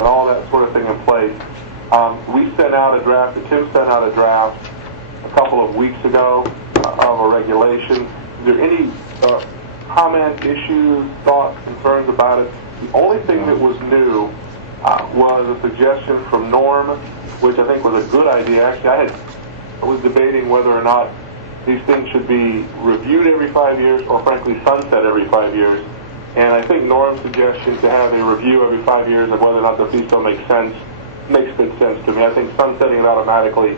and all that sort of thing in place. We sent out a draft, Tim sent out a draft a couple of weeks ago of a regulation. Is there any comment, issues, thoughts, concerns about it? The only thing that was new was a suggestion from Norm, which I think was a good idea. Actually, I was debating whether or not these things should be reviewed every 5 years or, frankly, sunset every 5 years. And I think Norm's suggestion to have a review every 5 years of whether or not the fee still makes sense makes good sense to me. I think sunsetting it automatically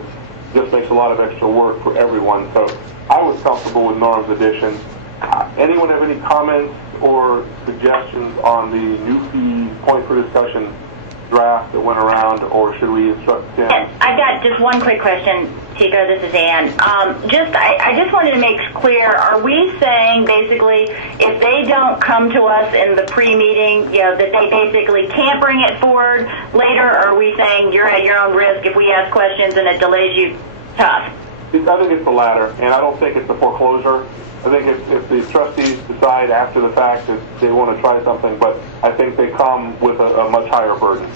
just makes a lot of extra work for everyone. So I was comfortable with Norm's addition. Anyone have any comments or suggestions on the new fee point for discussion draft that went around, or should we instruct Tim? I've got just one quick question, Chico. This is Ann. I just wanted to make clear, are we saying basically if they don't come to us in the pre-meeting, that they basically can't bring it forward later, or are we saying you're at your own risk if we ask questions and it delays you tough? I think it's the latter, and I don't think it's a foreclosure. I think if the trustees decide after the fact that they want to try something, but I think they come with a much higher burden.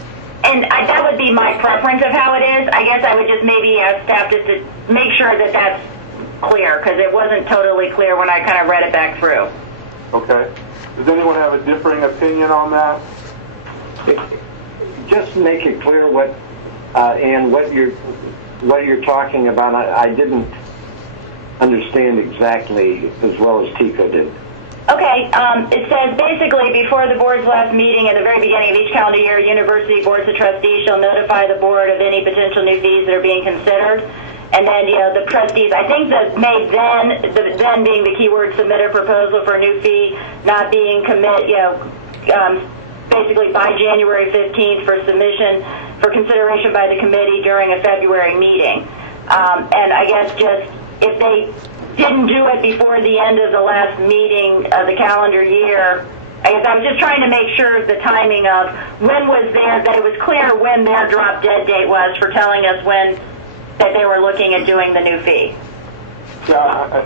And that would be my preference of how it is. I guess I would just maybe ask staff just to make sure that that's clear, because it wasn't totally clear when I kind of read it back through. Okay. Does anyone have a differing opinion on that? Just make it clear what, Ann, what you're talking about. I didn't understand exactly as well as Tico did. Okay, it says basically before the board's last meeting at the very beginning of each calendar year, university boards of trustees shall notify the board of any potential new fees that are being considered. And then, the trustees, I think that may then being the key word, submit a proposal for a new fee, not being basically by January 15th for submission for consideration by the committee during a February meeting. And I guess just if they didn't do it before the end of the last meeting of the calendar year, I guess I was just trying to make sure the timing of when was there, that it was clear when their drop dead date was for telling us when that they were looking at doing the new fee. Yeah,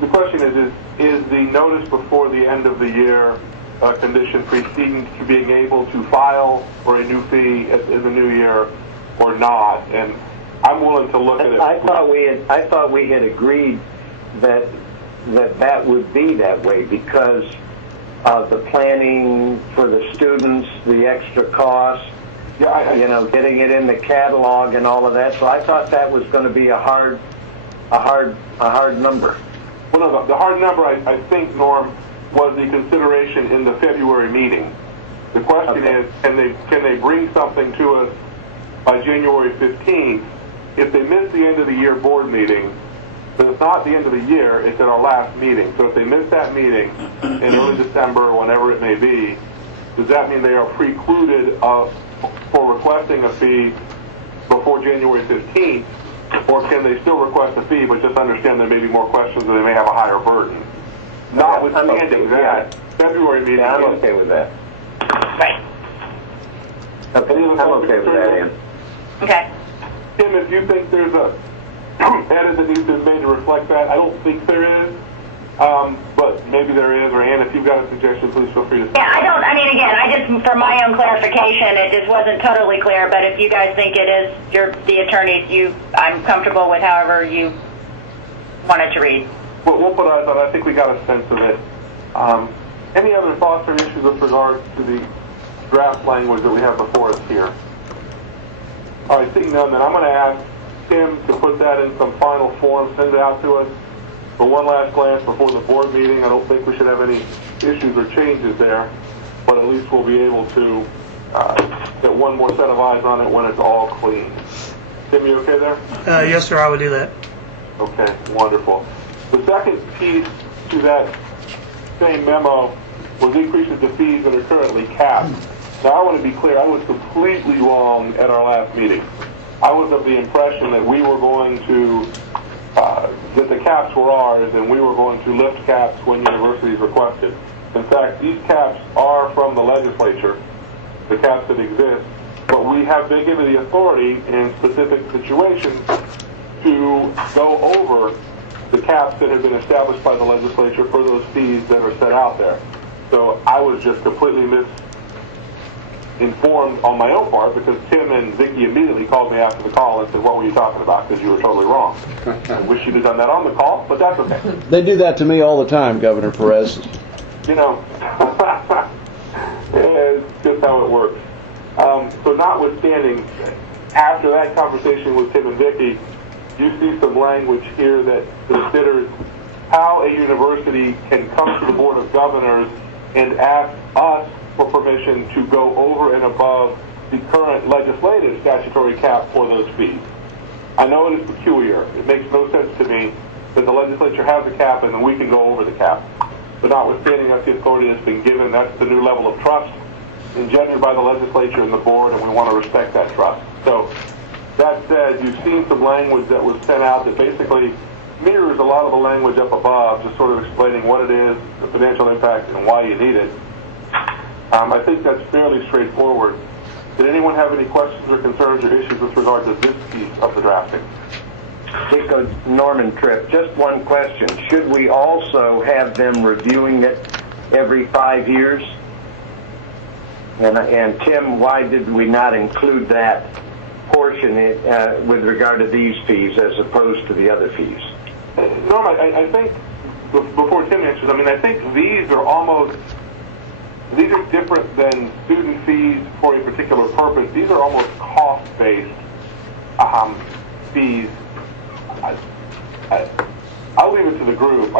the question is the notice before the end of the year a condition preceding to being able to file for a new fee in the new year or not? And I'm willing to look at it. I thought we had agreed that would be that way because of the planning for the students, the extra cost, getting it in the catalog and all of that. So I thought that was going to be a hard number. Well, no, the hard number I think, Norm, was the consideration in the February meeting. The question is, can they bring something to us by January 15th? If they miss the end of the year board meeting, but it's not the end of the year, it's at our last meeting. So if they miss that meeting in early December or whenever it may be, does that mean they are precluded for requesting a fee before January 15th, or can they still request a fee but just understand there may be more questions and they may have a higher burden? Notwithstanding that, February meeting... Yeah, I'm okay with that. Right. Okay, I'm okay with that, Ian. Okay. Tim, if you think there's a edit that needs to be made to reflect that, I don't think there is, but maybe there is. Or Ann, if you've got a suggestion, please feel free to say. Yeah, I just for my own clarification, it just wasn't totally clear, but if you guys think it is, you're the attorneys, I'm comfortable with however you want it to read. Well, we'll put eyes on it. I think we got a sense of it. Any other thoughts or issues with regard to the draft language that we have before us here? All right, seeing none, then I'm going to ask Tim to put that in some final form, send it out to us for one last glance before the board meeting. I don't think we should have any issues or changes there, but at least we'll be able to get one more set of eyes on it when it's all clean. Tim, you okay there? Yes, sir, I would do that. Okay, wonderful. The second piece to that same memo was increases to fees that are currently capped. Now, I want to be clear, I was completely wrong at our last meeting. I was of the impression that we were going to, that the caps were ours and we were going to lift caps when universities requested. In fact, these caps are from the legislature, the caps that exist, but we have been given the authority in specific situations to go over the caps that have been established by the legislature for those fees that are set out there. So I was just completely informed on my own part, because Tim and Vicki immediately called me after the call and said, what were you talking about? Because you were totally wrong. I wish you'd have done that on the call, but that's okay. They do that to me all the time, Governor Perez. You know, it's just how it works. So notwithstanding, after that conversation with Tim and Vicki, you see some language here that considers how a university can come to the Board of Governors and ask us for permission to go over and above the current legislative statutory cap for those fees. I know it is peculiar. It makes no sense to me that the legislature has a cap and then we can go over the cap. But notwithstanding, that's the authority that's been given. That's the new level of trust engendered by the legislature and the board, and we want to respect that trust. So that said, you've seen some language that was sent out that basically mirrors a lot of the language up above, just sort of explaining what it is, the financial impact, and why you need it. I think that's fairly straightforward. Did anyone have any questions or concerns or issues with regard to this piece of the drafting? Norman Tripp, just one question. Should we also have them reviewing it every 5 years? And Tim, why did we not include that portion with regard to these fees as opposed to the other fees? Norm, I think, before Tim answers, I think these are different than student fees for a particular purpose. These are almost cost-based fees. I'll leave it to the group.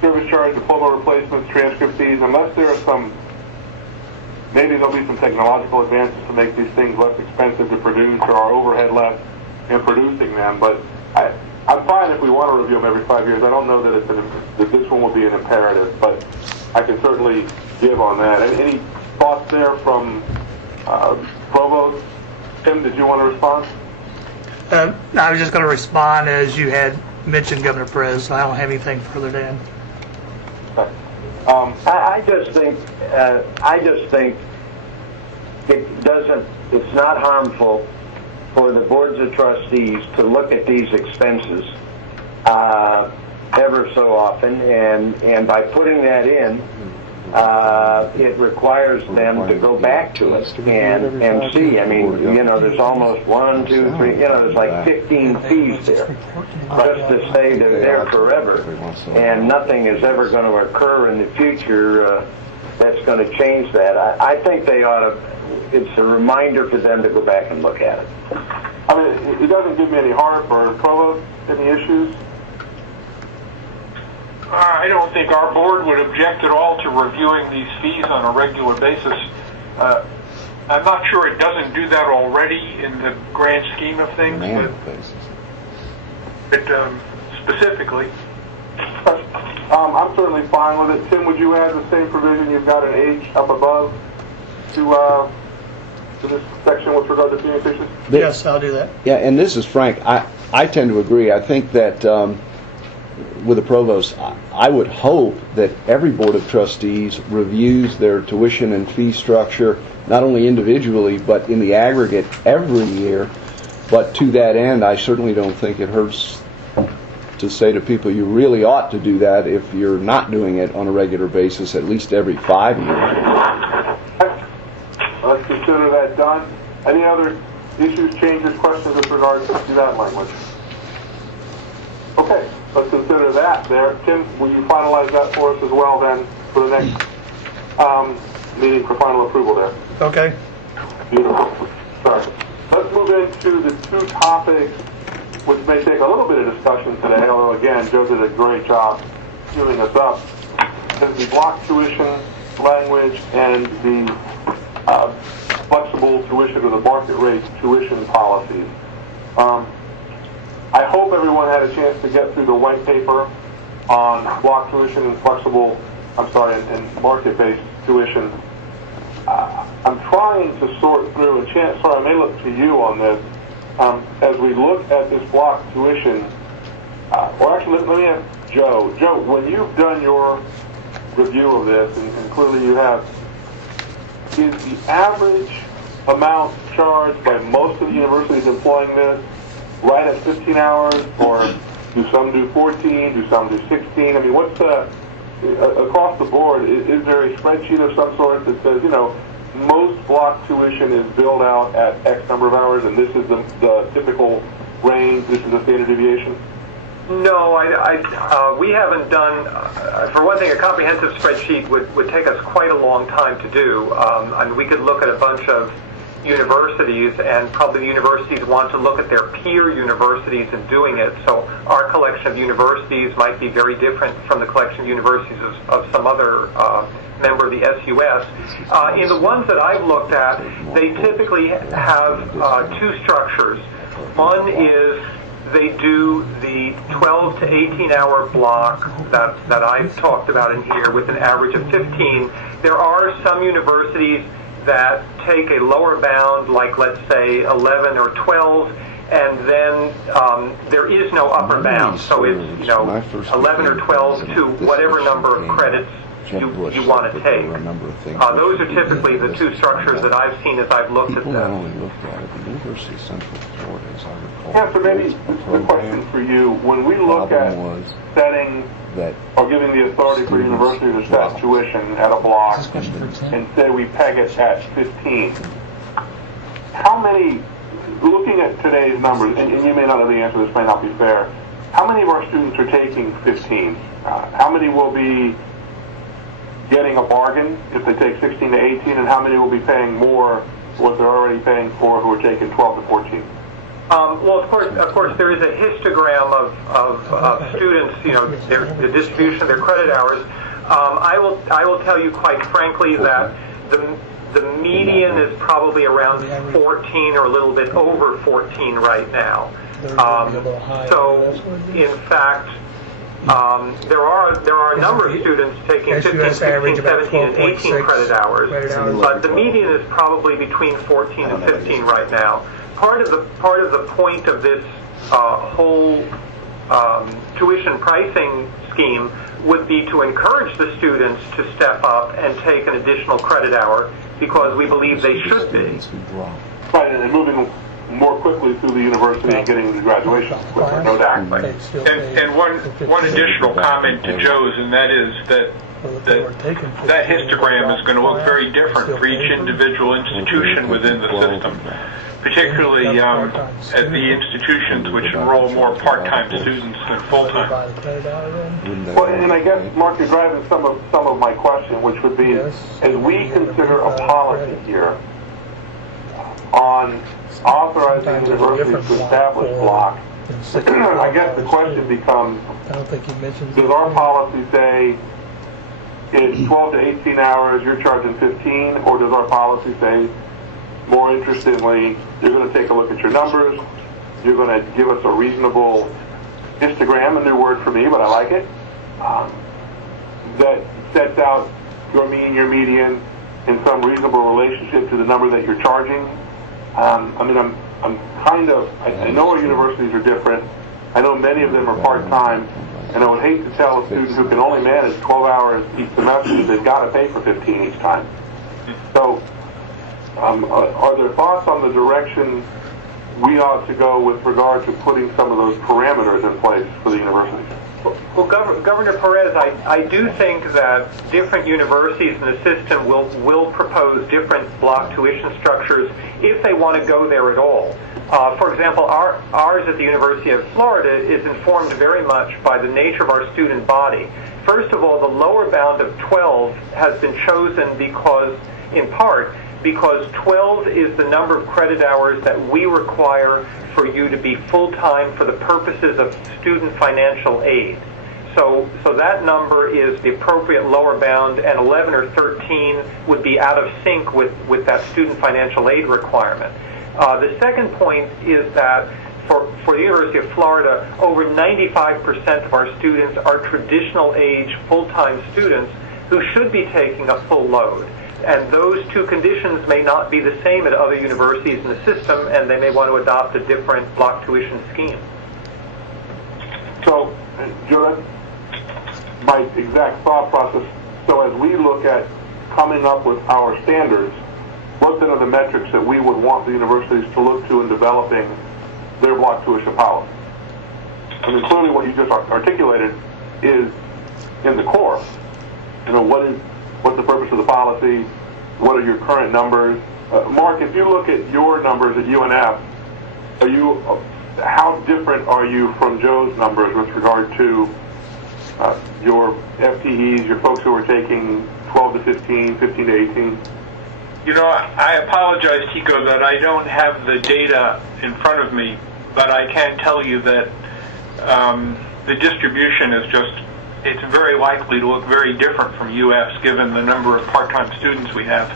Service charge, diploma replacements, transcript fees, unless there are some, maybe there'll be some technological advances to make these things less expensive to produce, or our overhead less in producing them. But I'm fine if we want to review them every 5 years. I don't know that that this one will be an imperative, but I can certainly give on that. Any thoughts there from Provost? Tim, did you want to respond? I was just going to respond as you had mentioned, Governor Perez. So I don't have anything further to add. Okay. I just think it's not harmful for the boards of trustees to look at these expenses ever so often, and by putting that in, it requires them to go back to it and see. There's almost 1, 2, 3, there's like 15 fees there, just to say they're there forever, and nothing is ever going to occur in the future that's going to change that. I think they ought to, it's a reminder for them to go back and look at it. It doesn't give me any heartburn. Provost, any issues? I don't think our board would object at all to reviewing these fees on a regular basis. I'm not sure it doesn't do that already in the grand scheme of things, but specifically. I'm certainly fine with it. Tim, would you add the same provision you've got in H up above to this section with regard to communications? Yes, I'll do that. Yeah, and this is Frank. I tend to agree. I think that with the provost, I would hope that every board of trustees reviews their tuition and fee structure, not only individually, but in the aggregate every year. But to that end, I certainly don't think it hurts to say to people, you really ought to do that if you're not doing it on a regular basis, at least every 5 years. Let's consider that done. Any other issues, changes, questions with regard to that language? Okay, let's consider that there. Tim, will you finalize that for us as well then for the next meeting for final approval there? Okay. Beautiful. Sorry. Let's move into the two topics which may take a little bit of discussion today, although again, Joe did a great job queuing us up. There's the block tuition language and the flexible tuition or the market rate tuition policies. I hope everyone had a chance to get through the white paper on block tuition and and market-based tuition. I'm trying to sort through, and Chance, I may look to you on this, as we look at this block tuition, or actually let me ask Joe. Joe, when you've done your review of this, and clearly you have, is the average amount charged by most of the universities employing this right at 15 hours, or do some do 14, do some do 16? I mean, what's the, across the board, is there a spreadsheet of some sort that says, most block tuition is billed out at X number of hours, and this is the typical range, this is the standard deviation? No, we haven't done, for one thing, a comprehensive spreadsheet would take us quite a long time to do. And we could look at a bunch of universities, and probably the universities want to look at their peer universities in doing it. So our collection of universities might be very different from the collection of universities of some other member of the SUS. In the ones that I've looked at, they typically have two structures. One is they do the 12 to 18 hour block that I've talked about in here with an average of 15. There are some universities that take a lower bound, like let's say 11 or 12, and then there is no upper bound. So it's 11 or 12 to whatever number of credits you want to take. Those are typically the two structures that I've seen as I've looked at them. Yeah, so maybe this is a question for you. When we look at setting or giving the authority for universities to set tuition at a block and say we peg it at 15, how many, looking at today's numbers, and you may not know the answer, this may not be fair, how many of our students are taking 15? How many will be getting a bargain if they take 16 to 18, and how many will be paying more what they're already paying for who are taking 12 to 14? Well, of course, there is a histogram of students. The distribution of their credit hours. I will tell you quite frankly that the median is probably around 14 or a little bit over 14 right now. So, in fact, there are a number of students taking 15, 16, 17, and 18 credit hours, but the median is probably between 14 and 15 right now. Part of the point of this whole tuition pricing scheme would be to encourage the students to step up and take an additional credit hour, because we believe they should be. Right, and moving more quickly through the university and getting to graduation quicker, no doubt. And one additional comment to Joe's, and that is that histogram is going to look very different for each individual institution within the system, particularly at the institutions which enroll more part-time students than full-time. Well, and I guess, Mark, you're driving some of my question, which would be, as we consider a policy here on authorizing universities to establish block, I guess the question becomes, does our policy say it's 12 to 18 hours, you're charging 15, or does our policy say, more interestingly, you're going to take a look at your numbers, you're going to give us a reasonable histogram, a new word for me, but I like it, that sets out your mean, your median, in some reasonable relationship to the number that you're charging. I know our universities are different. I know many of them are part-time, and I would hate to tell a student who can only manage 12 hours each semester they've got to pay for 15 each time. So, are there thoughts on the direction we ought to go with regard to putting some of those parameters in place for the universities? Well, Governor Perez, I do think that different universities in the system will propose different block tuition structures if they want to go there at all. For example, ours at the University of Florida is informed very much by the nature of our student body. First of all, the lower bound of 12 has been chosen in part because 12 is the number of credit hours that we require for you to be full-time for the purposes of student financial aid. So that number is the appropriate lower bound, and 11 or 13 would be out of sync with that student financial aid requirement. The second point is that for the University of Florida, over 95% of our students are traditional age full-time students who should be taking a full load. And those two conditions may not be the same at other universities in the system, and they may want to adopt a different block tuition scheme. So, Joe, my exact thought process, so as we look at coming up with our standards, what then are the metrics that we would want the universities to look to in developing their block tuition policy? I mean, clearly what you just articulated is in the core. What's the purpose of the policy? what are your current numbers? Mark, if you look at your numbers at UNF, how different are you from Joe's numbers with regard to your FTEs, your folks who are taking 12 to 15, 15 to 18? You know, I apologize, Tico, that I don't have the data in front of me, but I can tell you that the distribution is it's very likely to look very different from UF's given the number of part-time students we have.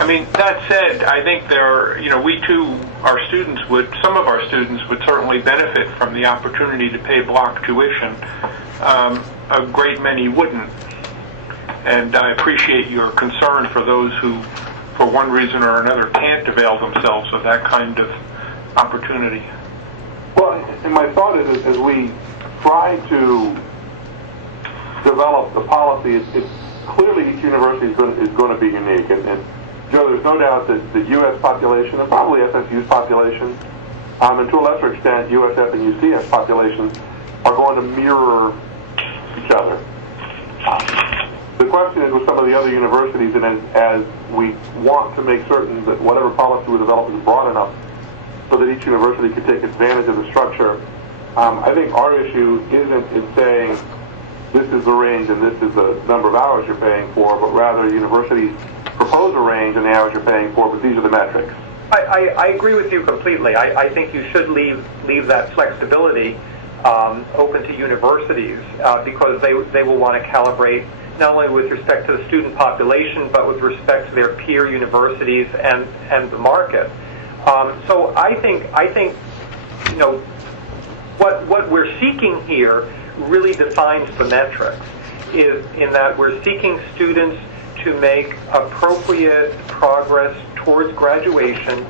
I mean, that said, I think some of our students would certainly benefit from the opportunity to pay block tuition. A great many wouldn't. And I appreciate your concern for those who, for one reason or another, can't avail themselves of that kind of opportunity. Well, and my thought is, as we try to develop the policy, it's clearly each university is going to be unique. And Joe, there's no doubt that the U.S. population, and probably FSU's population, and to a lesser extent USF and UCF populations, are going to mirror each other. The question is with some of the other universities, and as we want to make certain that whatever policy we develop is broad enough so that each university can take advantage of the structure, I think our issue isn't in saying this is the range and this is the number of hours you're paying for, but rather universities propose a range and the hours you're paying for, but these are the metrics. I agree with you completely. I think you should leave that flexibility open to universities because they will want to calibrate not only with respect to the student population, but with respect to their peer universities and the market. So I think what we're seeking here really defines the metrics, is in that we're seeking students to make appropriate progress towards graduation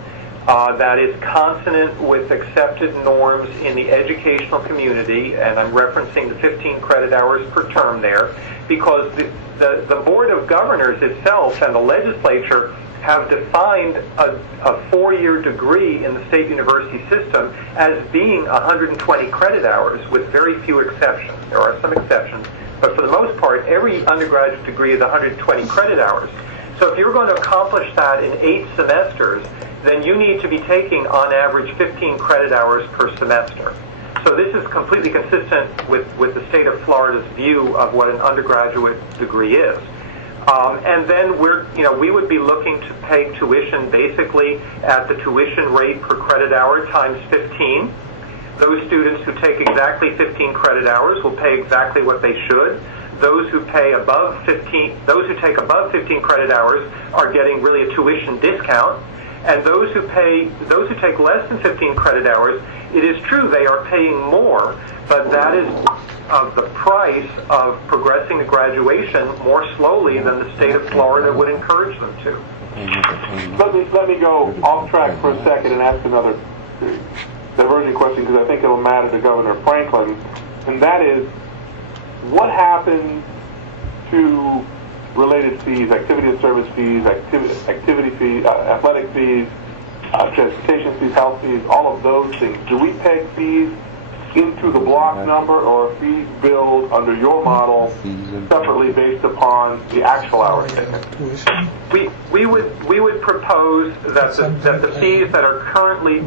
that is consonant with accepted norms in the educational community, and I'm referencing the 15 credit hours per term there, because the Board of Governors itself and the legislature have defined a 4-year degree in the state university system as being 120 credit hours with very few exceptions. There are some exceptions, but for the most part, every undergraduate degree is 120 credit hours. So if you're going to accomplish that in 8 semesters, then you need to be taking, on average, 15 credit hours per semester. So this is completely consistent with the state of Florida's view of what an undergraduate degree is. And then we would be looking to pay tuition basically at the tuition rate per credit hour times 15. Those students who take exactly 15 credit hours will pay exactly what they should. Those who take above 15 credit hours are getting really a tuition discount. And those who take less than 15 credit hours, it is true they are paying more, but that is of the price of progressing to graduation more slowly than the state of Florida would encourage them to. Let me go off track for a second and ask another diverging question, because I think it'll matter to Governor Franklin, and that is, what happens to related fees, activity and service fees, activity fees, athletic fees, transportation fees, health fees, all of those things? Do we peg fees into the block number, or are fees billed under your model separately based upon the actual hours taken? We would propose that the fees that are currently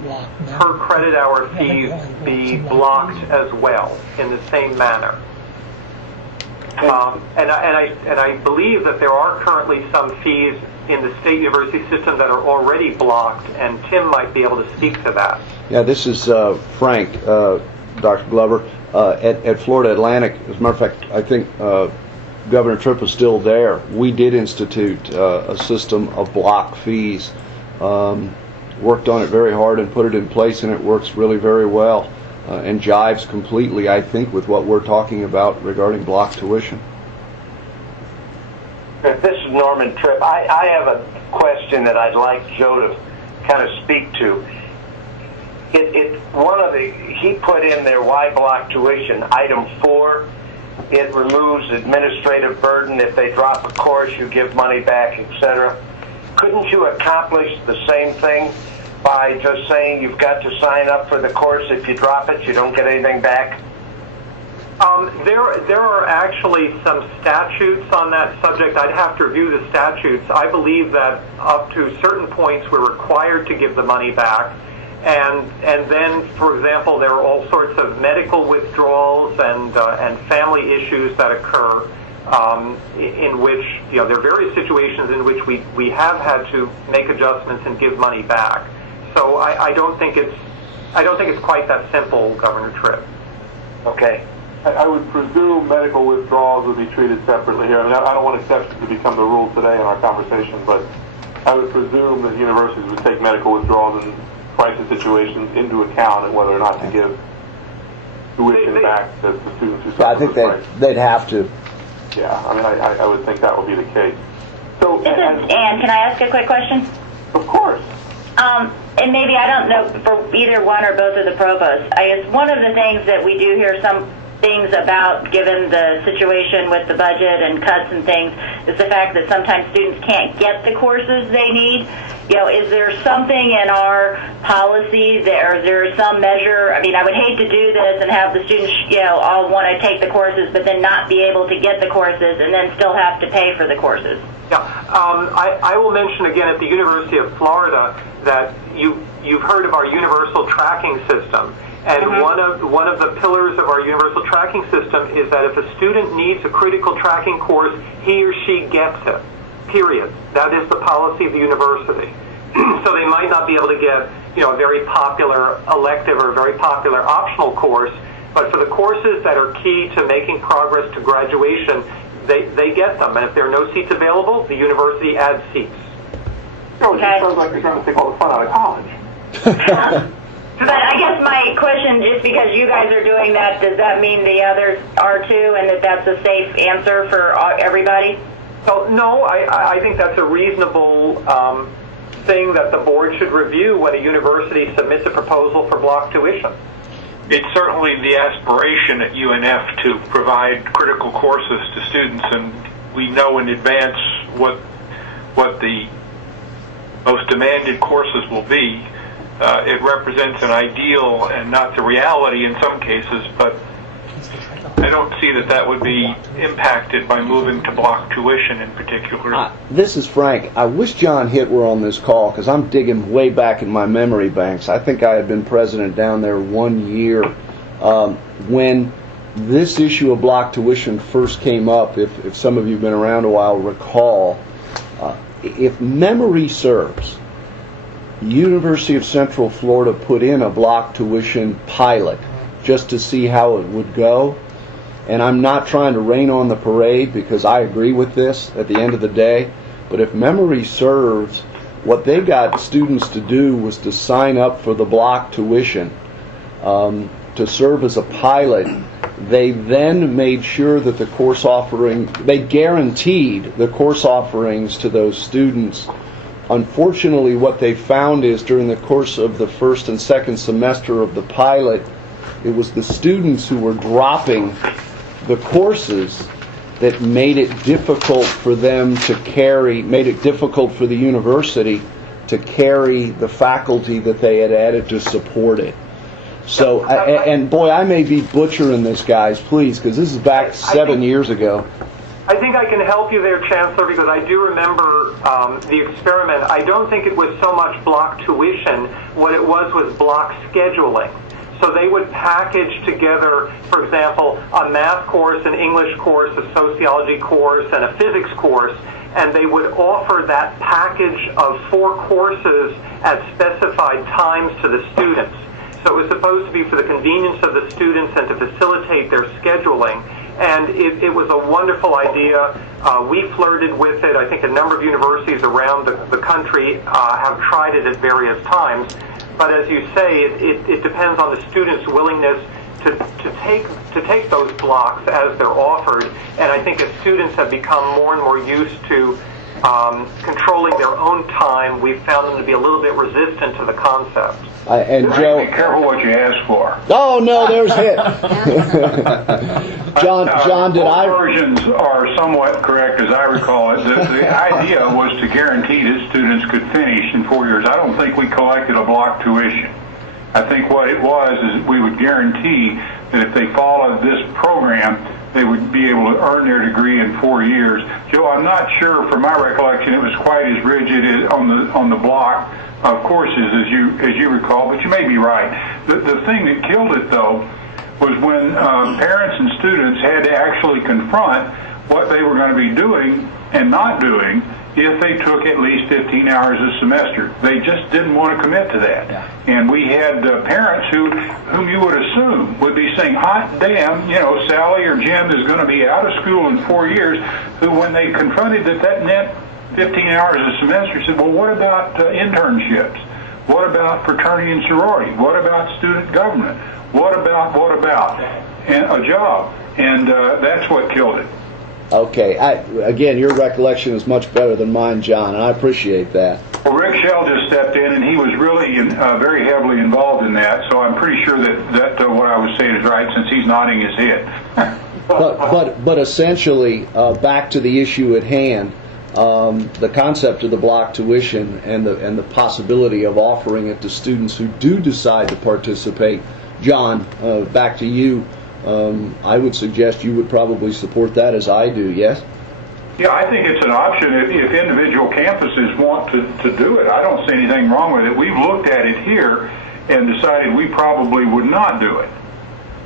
per credit hour fees be blocked as well in the same manner. And I believe that there are currently some fees in the state university system that are already blocked, and Tim might be able to speak to that. Yeah, this is Frank, Dr. Glover. At Florida Atlantic, as a matter of fact, I think Governor Tripp was still there. We did institute a system of block fees, worked on it very hard and put it in place, and it works really very well. And jives completely, I think, with what we're talking about regarding block tuition. This is Norman Tripp. I have a question that I'd like Joe to kind of speak to. He put in there why block tuition. Item 4, it removes administrative burden. If they drop a course, you give money back, etc. Couldn't you accomplish the same thing by just saying you've got to sign up for the course? If you drop it, you don't get anything back? There are actually some statutes on that subject. I'd have to review the statutes. I believe that up to certain points we're required to give the money back. And then, for example, there are all sorts of medical withdrawals and family issues that occur in which, there are various situations in which we have had to make adjustments and give money back. So I don't think it's quite that simple, Governor Tripp. Okay. I would presume medical withdrawals would be treated separately here. I mean, I don't want exceptions to become the rule today in our conversation, but I would presume that universities would take medical withdrawals in crisis situations into account and whether or not to give tuition back to the students who suffer. I think they'd have to. Yeah, I mean, I would think that would be the case. So, Ann, can I ask a quick question? Of course. And maybe, I don't know, for either one or both of the provosts, I guess one of the things that we do hear some things about, given the situation with the budget and cuts and things, is the fact that sometimes students can't get the courses they need. Is there something in our policy or is there some measure? I mean, I would hate to do this and have the students, all want to take the courses, but then not be able to get the courses and then still have to pay for the courses. Yeah, I will mention again at the University of Florida that you've heard of our universal tracking system. And one of the pillars of our universal tracking system is that if a student needs a critical tracking course, he or she gets it, period. That is the policy of the university. So they might not be able to get, a very popular elective or a very popular optional course, but for the courses that are key to making progress to graduation, they get them. And if there are no seats available, the university adds seats. It sounds like you're trying to take all the fun out of college. But I guess my question, just because you guys are doing that, does that mean the others are too, and that's a safe answer for everybody? So, no, I think that's a reasonable thing that the board should review when a university submits a proposal for block tuition. It's certainly the aspiration at UNF to provide critical courses to students, and we know in advance what the most demanded courses will be. It represents an ideal and not the reality in some cases, but I don't see that would be impacted by moving to block tuition in particular. This is Frank. I wish John Hitt were on this call because I'm digging way back in my memory banks. I think I had been president down there 1 year when this issue of block tuition first came up. If some of you have been around a while, recall, if memory serves, University of Central Florida put in a block tuition pilot just to see how it would go. And I'm not trying to rain on the parade because I agree with this at the end of the day. But if memory serves, what they got students to do was to sign up for the block tuition to serve as a pilot. They then made sure that the course offering, they guaranteed the course offerings to those students. Unfortunately, what they found is during the course of the first and second semester of the pilot, it was the students who were dropping the courses that made it difficult for them to carry, made it difficult for the university to carry the faculty that they had added to support it. So, and boy, I may be butchering this, guys, please, because this is back 7 years ago. I think I can help you there, Chancellor, because I do remember the experiment. I don't think it was so much block tuition. What it was block scheduling. So they would package together, for example, a math course, an English course, a sociology course, and a physics course, and they would offer that package of 4 courses at specified times to the students. So it was supposed to be for the convenience of the students and to facilitate their scheduling. And it was a wonderful idea. We flirted with it. I think a number of universities around the country have tried it at various times. But as you say, it depends on the student's willingness to take those blocks as they're offered. And I think as students have become more and more used to controlling their own time, we've found them to be a little bit resistant to the concept. And Joe, be careful what you ask for. Oh no, there's Hitt. John, did both I? Versions are somewhat correct, as I recall it. The idea was to guarantee that students could finish in 4 years. I don't think we collected a block tuition. I think what it was is we would guarantee that if they followed this program, they would be able to earn their degree in 4 years. Joe, I'm not sure, from my recollection, it was quite as rigid on the block of courses as you recall, but you may be right. The thing that killed it, though, was when parents and students had to actually confront what they were going to be doing and not doing if they took at least 15 hours a semester. They just didn't want to commit to that. Yeah. And we had parents whom you would assume would be saying, hot damn, Sally or Jim is going to be out of school in 4 years, who when they confronted that meant 15 hours a semester, said, well, what about internships? What about fraternity and sorority? What about student government? What about, and a job? And that's what killed it. Okay. Again, your recollection is much better than mine, John, and I appreciate that. Well, Rick Shell just stepped in, and he was really very heavily involved in that, so I'm pretty sure that what I was saying is right, since he's nodding his head. but essentially, back to the issue at hand, the concept of the block tuition and the possibility of offering it to students who do decide to participate. John, back to you. I would suggest you would probably support that, as I do, yes? Yeah, I think it's an option if individual campuses want to do it. I don't see anything wrong with it. We've looked at it here and decided we probably would not do it.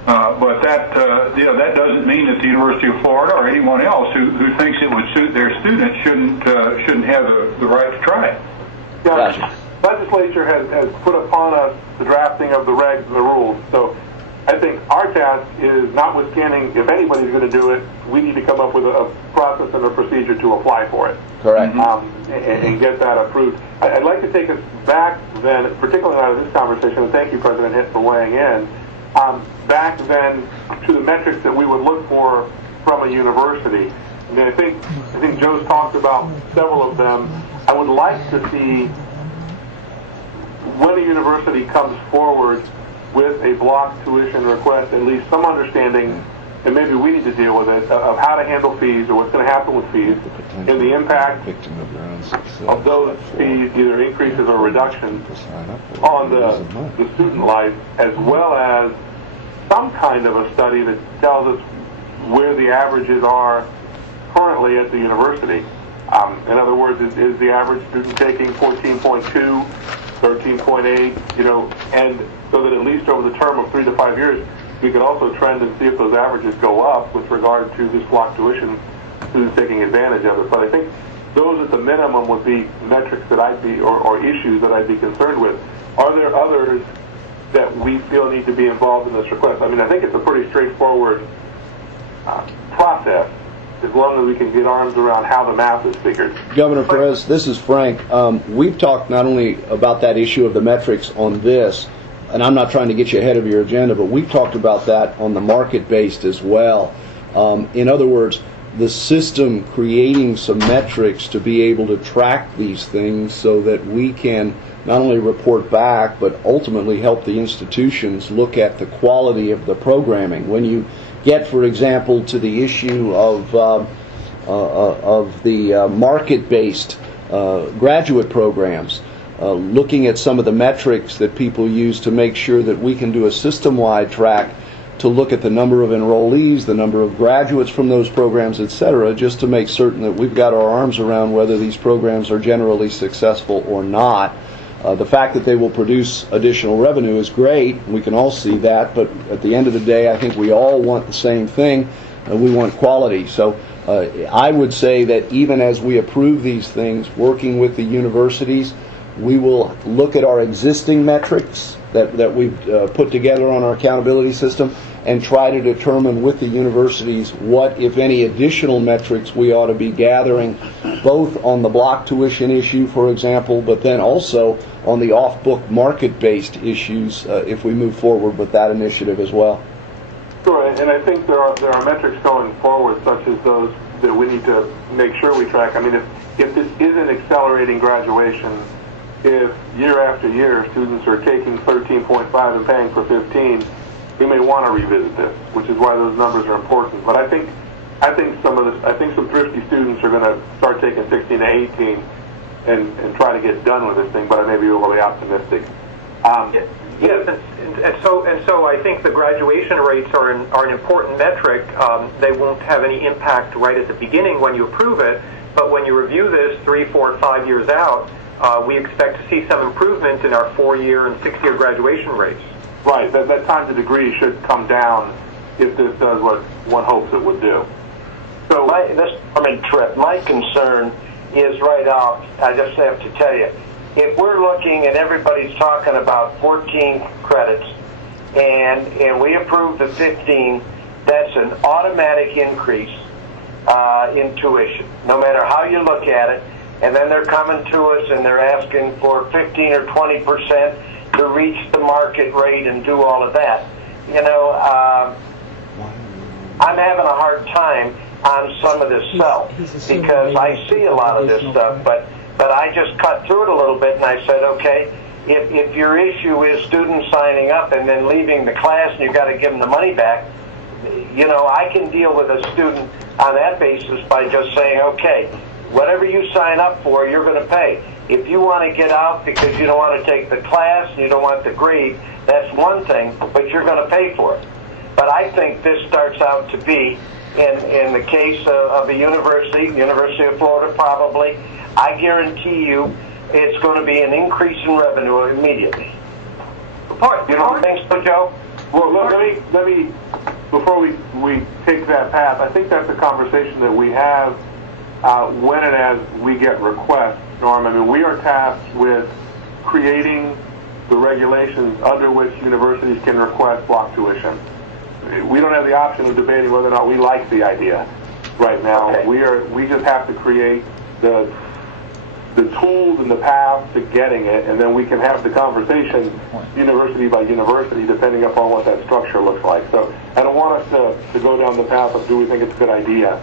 But that doesn't mean that the University of Florida or anyone else who thinks it would suit their students shouldn't have the right to try it. Yeah, gotcha. Legislature has put upon us the drafting of the regs and the rules. So I think our task is, notwithstanding if anybody's going to do it, we need to come up with a process and a procedure to apply for it. Correct. And get that approved. I'd like to take us back then, particularly out of this conversation, and thank you, President Hitt, for weighing in, back then to the metrics that we would look for from a university. And I think Joe's talked about several of them. I would like to see when a university comes forward with a block tuition request, at least some understanding, and maybe we need to deal with it, of how to handle fees or what's going to happen with fees, and the impact of those fees, either increases or reductions, on the student life, as well as some kind of a study that tells us where the averages are currently at the university. In other words, is the average student taking 14.2, 13.8, and so that at least over the term of 3 to 5 years, we could also trend and see if those averages go up with regard to this block tuition, students taking advantage of it. But I think those at the minimum would be metrics that I'd be, or issues that I'd be concerned with. Are there others that we feel need to be involved in this request? I mean, I think it's a pretty straightforward process, as long as we can get arms around how the math is figured. Governor Perez, this is Frank. We've talked not only about that issue of the metrics on this, and I'm not trying to get you ahead of your agenda, but we've talked about that on the market-based as well. In other words, the system creating some metrics to be able to track these things so that we can not only report back, but ultimately help the institutions look at the quality of the programming. When you get, for example, to the issue of the market-based graduate programs, looking at some of the metrics that people use to make sure that we can do a system-wide track to look at the number of enrollees, the number of graduates from those programs, etc., just to make certain that we've got our arms around whether these programs are generally successful or not. The fact that they will produce additional revenue is great. We can all see that, but at the end of the day, I think we all want the same thing, and we want quality. So I would say that even as we approve these things, working with the universities, we will look at our existing metrics that we've put together on our accountability system and try to determine with the universities what, if any, additional metrics we ought to be gathering, both on the block tuition issue, for example, but then also on the off-book market-based issues if we move forward with that initiative as well. Sure, and I think there are metrics going forward, such as those that we need to make sure we track. I mean, if this isn't accelerating graduation, if year after year students are taking 13.5 and paying for 15, we may want to revisit this, which is why those numbers are important. But I think some thrifty students are going to start taking 16 to 18 and try to get done with this thing, but I may be overly optimistic. Yes, and so I think the graduation rates are an important metric. They won't have any impact right at the beginning when you approve it, but when you review this 3, 4, 5 years out, we expect to see some improvement in our 4-year and 6-year graduation rates. Right, that time to degree should come down if this does what one hopes it would do. So, my concern is right off, I just have to tell you, if we're looking and everybody's talking about 14 credits and we approve the 15, that's an automatic increase in tuition, no matter how you look at it. And then they're coming to us and they're asking for 15 or 20% to reach the market rate and do all of that. You know, I'm having a hard time on some of this stuff because I see a lot of this stuff, but I just cut through it a little bit and I said, okay, if your issue is students signing up and then leaving the class and you've got to give them the money back, you know, I can deal with a student on that basis by just saying, okay, whatever you sign up for, you're going to pay. If you want to get out because you don't want to take the class and you don't want the grade, that's one thing, but you're going to pay for it. But I think this starts out to be, in the case of a University of Florida probably, I guarantee you it's going to be an increase in revenue immediately. You don't think so, Joe? well, let me before we take that path, I think that's a conversation that we have when and as we get requests, Norm. I mean, we are tasked with creating the regulations under which universities can request block tuition. We don't have the option of debating whether or not we like the idea right now. Okay. We just have to create the tools and the path to getting it, and then we can have the conversation university by university depending upon what that structure looks like. So I don't want us to go down the path of do we think it's a good idea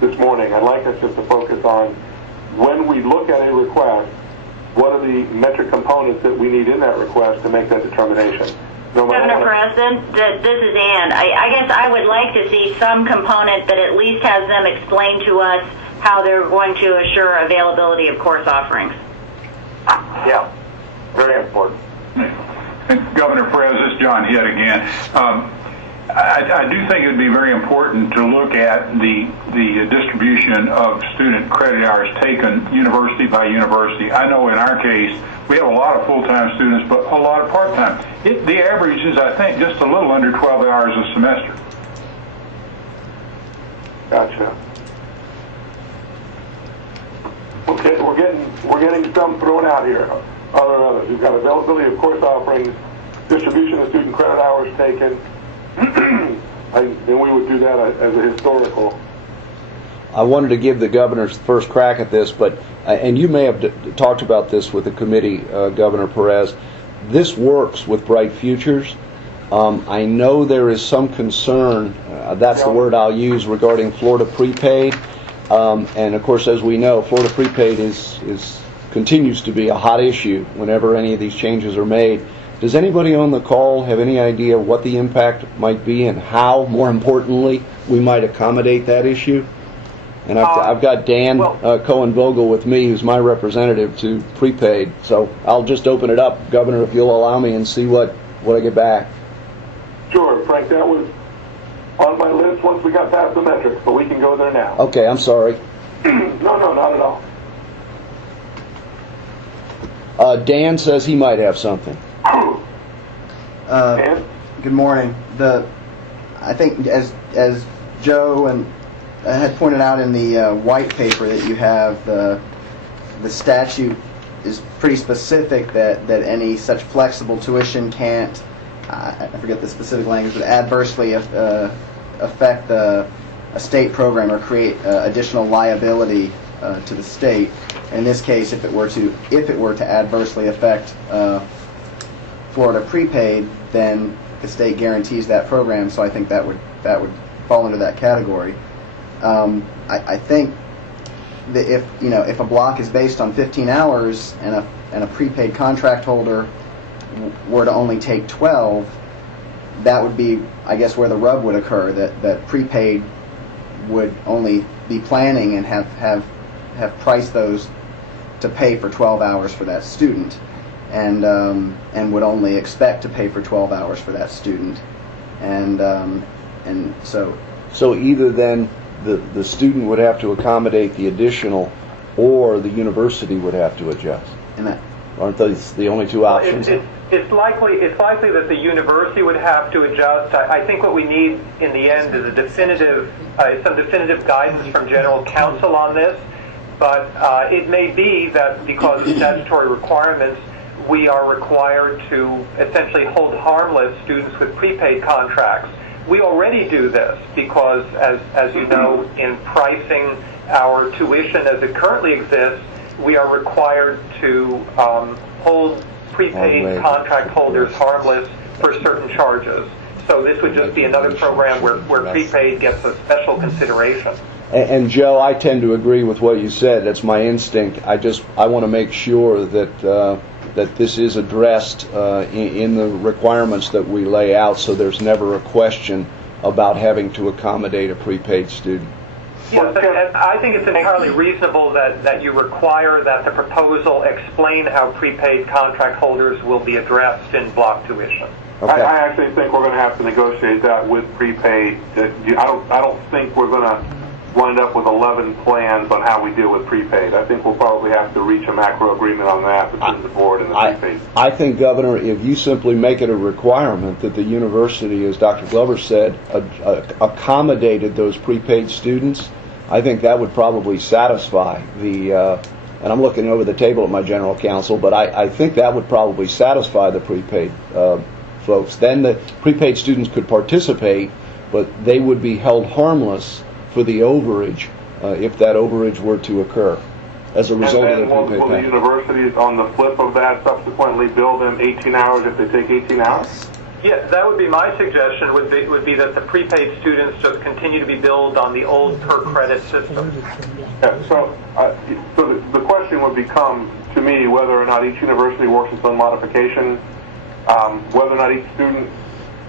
this morning. I'd like us just to focus on when we look at a request, what are the metric components that we need in that request to make that determination. Governor President, this is Ann. I guess I would like to see some component that at least has them explain to us how they're going to assure availability of course offerings. Yeah, very important. Governor Perez, this is John Hitt again. I do think it would be very important to look at the distribution of student credit hours taken university by university. I know in our case, we have a lot of full-time students, but a lot of part-time. The average is, I think, just a little under 12 hours a semester. Gotcha. Okay, we're getting some thrown out here. Others. We've got availability of course offerings, distribution of student credit hours taken. And we would do that as a historical. I wanted to give the governor's first crack at this, but and you may have talked about this with the committee, Governor Perez. This works with Bright Futures. I know there is some concern, that's the word I'll use, regarding Florida prepaid. And of course, as we know, Florida prepaid continues to be a hot issue whenever any of these changes are made. Does anybody on the call have any idea what the impact might be and how, more importantly, we might accommodate that issue? And I've got Dan Cohen-Vogel with me, who's my representative to prepaid. So I'll just open it up, Governor, if you'll allow me, and see what I get back. Sure, Frank, that was on my list once we got past the metrics, but we can go there now. Okay, I'm sorry. No, not at all. Dan says he might have something. Good morning. I think as Joe and had pointed out in the white paper that you have, the statute is pretty specific that any such flexible tuition can't, I forget the specific language, but adversely affect a state program or create additional liability to the state. In this case, if it were to adversely affect Florida prepaid, then the state guarantees that program. So I think that would fall into that category. I think that if a block is based on 15 hours and a prepaid contract holder were to only take 12, that would be, I guess, where the rub would occur. That prepaid would only be planning and have priced those to pay for 12 hours for that student. and would only expect to pay for 12 hours for that student, and so. So either then the student would have to accommodate the additional, or the university would have to adjust. And that, aren't those the only two options? It's likely that the university would have to adjust. I think what we need in the end is some definitive guidance from general counsel on this. But it may be that because of statutory requirements, we are required to essentially hold harmless students with prepaid contracts. We already do this because, as you know, in pricing our tuition as it currently exists, we are required to hold prepaid contract holders harmless for certain charges. So this would just be another program where prepaid gets a special consideration. And Joe, I tend to agree with what you said. That's my instinct. I want to make sure that that this is addressed in the requirements that we lay out, so there's never a question about having to accommodate a prepaid student. Yes, and I think it's entirely reasonable that you require that the proposal explain how prepaid contract holders will be addressed in block tuition. Okay. I actually think we're going to have to negotiate that with prepaid. I don't think we're going to wind up with 11 plans on how we deal with prepaid. I think we'll probably have to reach a macro agreement on that between the board and the prepaid. I think, Governor, if you simply make it a requirement that the university, as Dr. Glover said, accommodated those prepaid students, I think that would probably satisfy the, and I'm looking over the table at my general counsel, but I think that would probably satisfy the prepaid folks. Then the prepaid students could participate, but they would be held harmless for the overage, if that overage were to occur as a result of the prepaid will the universities, on the flip of that, subsequently bill them 18 hours if they take 18 hours? Yes, that would be my suggestion, would be that the prepaid students just continue to be billed on the old per-credit system. Yeah, so the question would become, to me, whether or not each university works its own modification, whether or not each student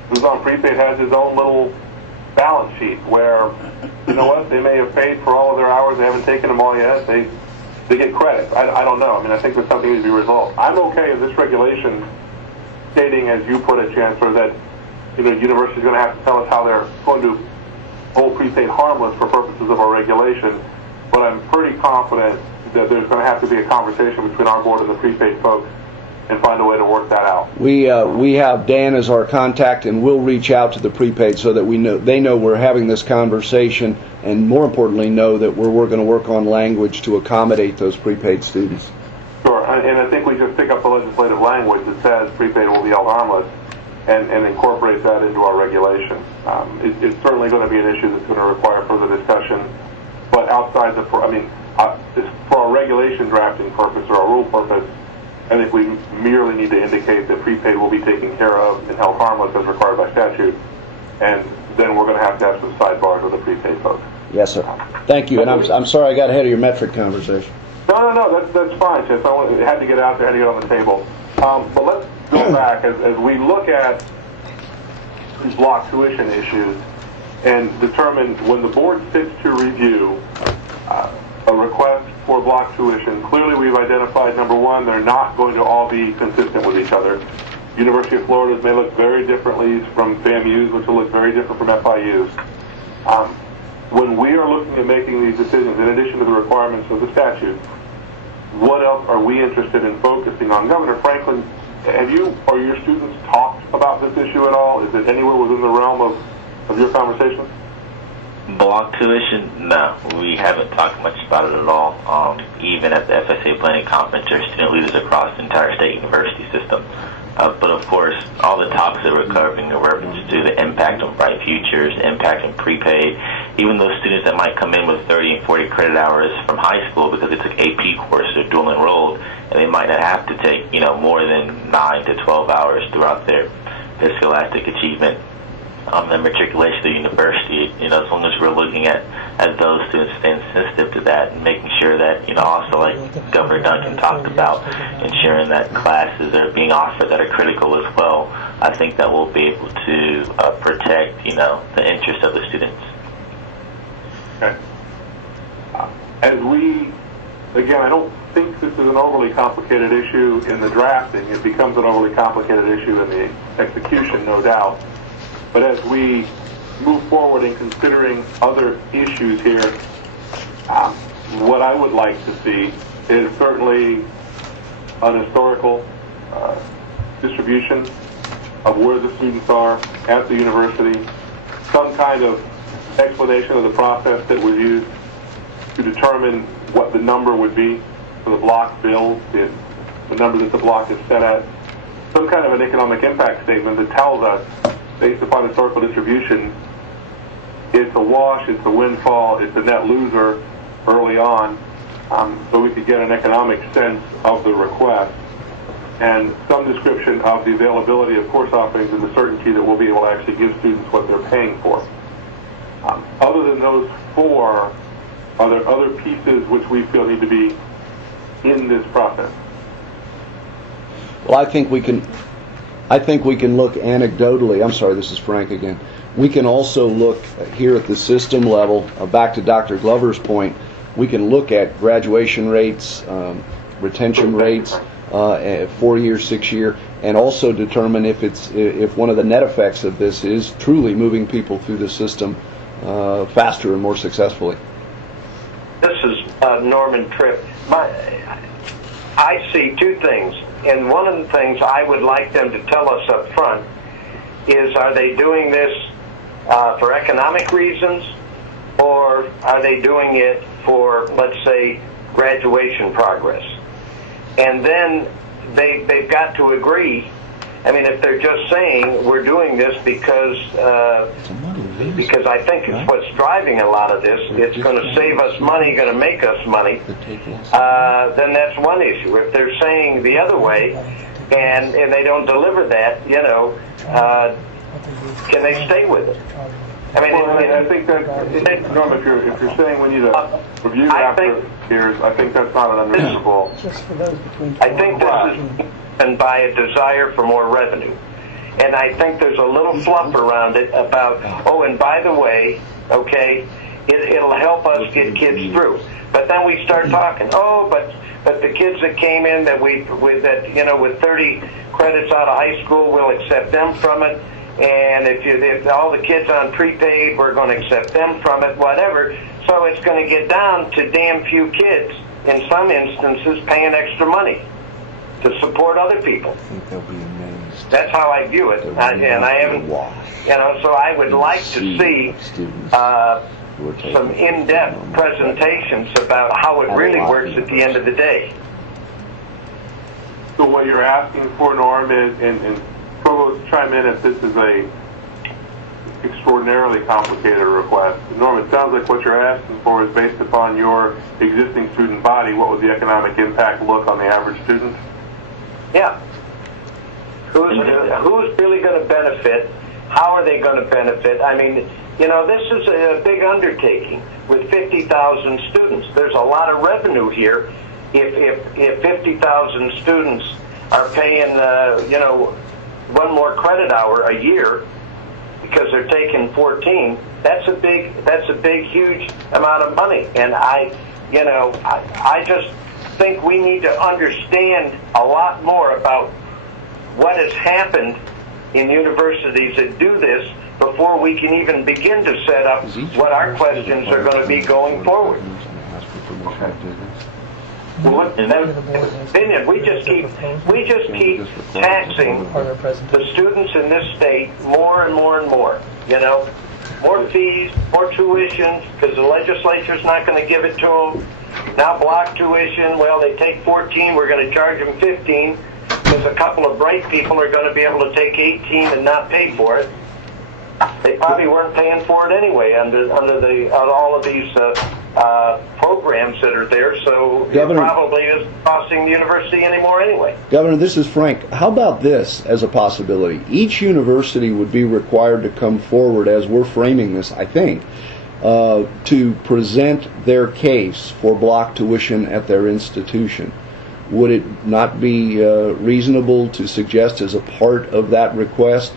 who's on prepaid has his own little balance sheet where, you know what, they may have paid for all of their hours, they haven't taken them all yet, they get credit. I don't know. I mean, I think there's something needs to be resolved. I'm okay with this regulation stating, as you put it, Chancellor, that university's going to have to tell us how they're going to hold prepaid harmless for purposes of our regulation. But I'm pretty confident that there's going to have to be a conversation between our board and the prepaid folks and find a way to work that out. We have Dan as our contact, and we'll reach out to the prepaid so that they know we're having this conversation, and more importantly, know that we're going to work on language to accommodate those prepaid students. Sure, and I think we just pick up the legislative language that says prepaid will be held harmless and incorporate that into our regulation. It's certainly going to be an issue that's going to require further discussion, but outside for our regulation drafting purpose or our rule purpose, I think we merely need to indicate that prepaid will be taken care of and held harmless as required by statute, and then we're going to have some sidebars with the prepaid folks. Yes, sir. Thank you, and I'm sorry I got ahead of your metric conversation. No, that's fine, Chip. It had to get out there, had to get on the table. But let's go back as we look at these block tuition issues and determine when the board sits to review a request for block tuition. Clearly, we've identified, number one, they're not going to all be consistent with each other. University of Florida's may look very differently from FAMU's, which will look very different from FIU's. When we are looking at making these decisions, in addition to the requirements of the statute, what else are we interested in focusing on? Governor Franklin, have you or your students talked about this issue at all? Is it anywhere within the realm of your conversations? Block tuition? No, we haven't talked much about it at all. Even at the FSA Planning Conference, there are student leaders across the entire state university system. But of course, all the topics that we're covering are reference to the impact on Bright Futures, impact on prepaid, even those students that might come in with 30 and 40 credit hours from high school because they took AP courses or dual enrolled, and they might not have to take, more than 9 to 12 hours throughout their scholastic achievement. The matriculation of the university, as long as we're looking at those students staying sensitive to that and making sure that, also like Governor Duncan talked about, ensuring that classes are being offered that are critical as well, I think that we'll be able to protect, the interest of the students. Okay. As we, again, I don't think this is an overly complicated issue in the drafting. It becomes an overly complicated issue in the execution, no doubt. But as we move forward in considering other issues here, what I would like to see is certainly an historical distribution of where the students are at the university, some kind of explanation of the process that was used to determine what the number would be for the block bill, the number that the block is set at, some kind of an economic impact statement that tells us, based upon historical distribution, it's a wash, it's a windfall, it's a net loser early on, so we could get an economic sense of the request, and some description of the availability of course offerings and the certainty that we'll be able to actually give students what they're paying for. Other than those four, are there other pieces which we feel need to be in this process? Well, I think we can look anecdotally. I'm sorry, this is Frank again. We can also look here at the system level, back to Dr. Glover's point, we can look at graduation rates, retention rates, 4-year, 6-year, and also determine if one of the net effects of this is truly moving people through the system faster and more successfully. This is Norman Tripp. I see two things, and one of the things I would like them to tell us up front is, are they doing this for economic reasons, or are they doing it for, let's say, graduation progress? And then they've got to agree. I mean, if they're just saying we're doing this because I think it's what's driving a lot of this, it's going to save us money, going to make us money, then that's one issue. If they're saying the other way and they don't deliver that, can they stay with it? I mean, I think that, Norm, if you're saying we need a review after years, I think that's not an unreasonable. I think this is driven by a desire for more revenue. And I think there's a little fluff around it about, oh, and by the way, okay, it'll help us get kids through. But then we start talking, oh, but the kids that came in with 30 credits out of high school, we'll accept them from it. And if all the kids on prepaid, we're going to accept them from it, whatever. So it's going to get down to damn few kids, in some instances, paying extra money to support other people. That's how I view it. And I haven't, so I would like to see some in-depth presentations about how it really works at the end of the day. So what you're asking for, Norm, is, and Provost, chime in if this is a extraordinarily complicated request. Norm, it sounds like what you're asking for is based upon your existing student body. What would the economic impact look on the average student? Yeah. Who's really going to benefit? How are they going to benefit? I mean, this is a big undertaking with 50,000 students. There's a lot of revenue here. If 50,000 students are paying, one more credit hour a year because they're taking 14, that's a big, huge amount of money. And I just think we need to understand a lot more about what has happened in universities that do this before we can even begin to set up what our questions are going to be going forward. Well, in that opinion, we just keep taxing the students in this state more and more and more. More fees, more tuition, because the legislature's not going to give it to them. Now block tuition, well, they take 14, we're going to charge them 15, because a couple of bright people are going to be able to take 18 and not pay for it. They probably weren't paying for it anyway under all of these programs that are there, so Governor, it probably isn't costing the university anymore anyway. Governor, this is Frank. How about this as a possibility? Each university would be required to come forward, as we're framing this, I think, to present their case for block tuition at their institution. Would it not be reasonable to suggest as a part of that request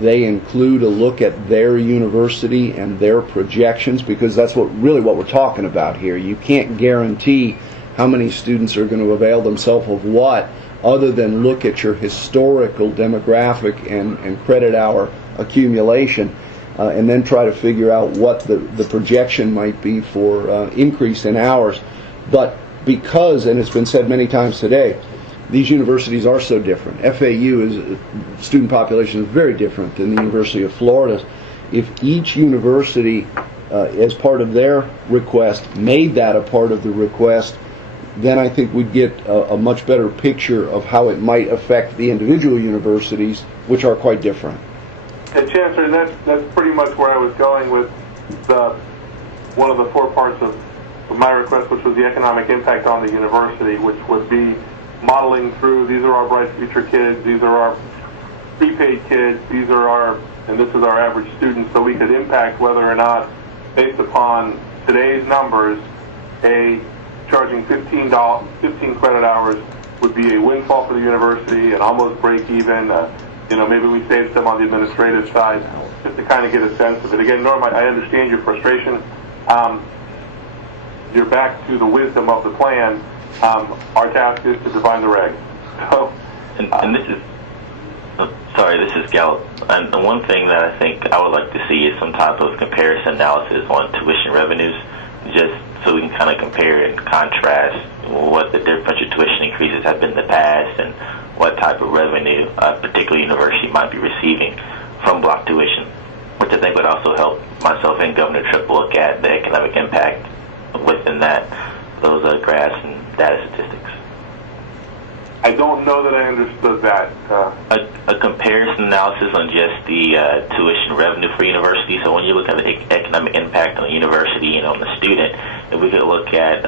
they include a look at their university and their projections, because that's what we're talking about here. You can't guarantee how many students are going to avail themselves of what, other than look at your historical demographic and credit hour accumulation, and then try to figure out what the projection might be for increase in hours. But because, and it's been said many times today, these universities are so different. FAU is student population is very different than the University of Florida. If each university, as part of their request, made that a part of the request, then I think we'd get a much better picture of how it might affect the individual universities, which are quite different. And Chancellor, that's pretty much where I was going with one of the 4 parts of my request, which was the economic impact on the university, which would be modeling through, these are our bright future kids, these are our prepaid kids, these are our, and this is our average student, so we could impact whether or not, based upon today's numbers, charging 15 credit hours would be a windfall for the university and almost break even. Maybe we save some on the administrative side, just to kind of get a sense of it. Again, Norm, I understand your frustration. You're back to the wisdom of the plan. Our task is to define the regs. So, and this is, this is Gallup. And the one thing that I think I would like to see is some type of comparison analysis on tuition revenues, just so we can kind of compare and contrast what the differential tuition increases have been in the past and what type of revenue a particular university might be receiving from block tuition, which I think would also help myself and Governor Tripp look at the economic impact within those graphs and data statistics. I don't know that I understood that. A comparison analysis on just the tuition revenue for universities. So when you look at the economic impact on the university and on the student, if we could look at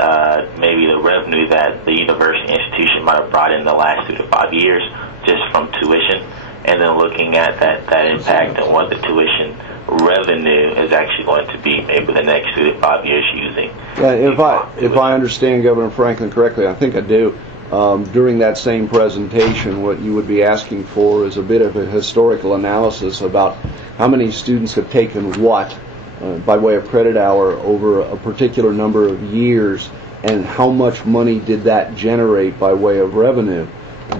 maybe the revenue that the university institution might have brought in the last 2 to 5 years just from tuition, and then looking at that impact and what the tuition revenue is actually going to be maybe the next 2 to 5 years using. Yeah, if I understand Governor Franklin correctly, I think I do. During that same presentation, what you would be asking for is a bit of a historical analysis about how many students have taken what by way of credit hour over a particular number of years, and how much money did that generate by way of revenue.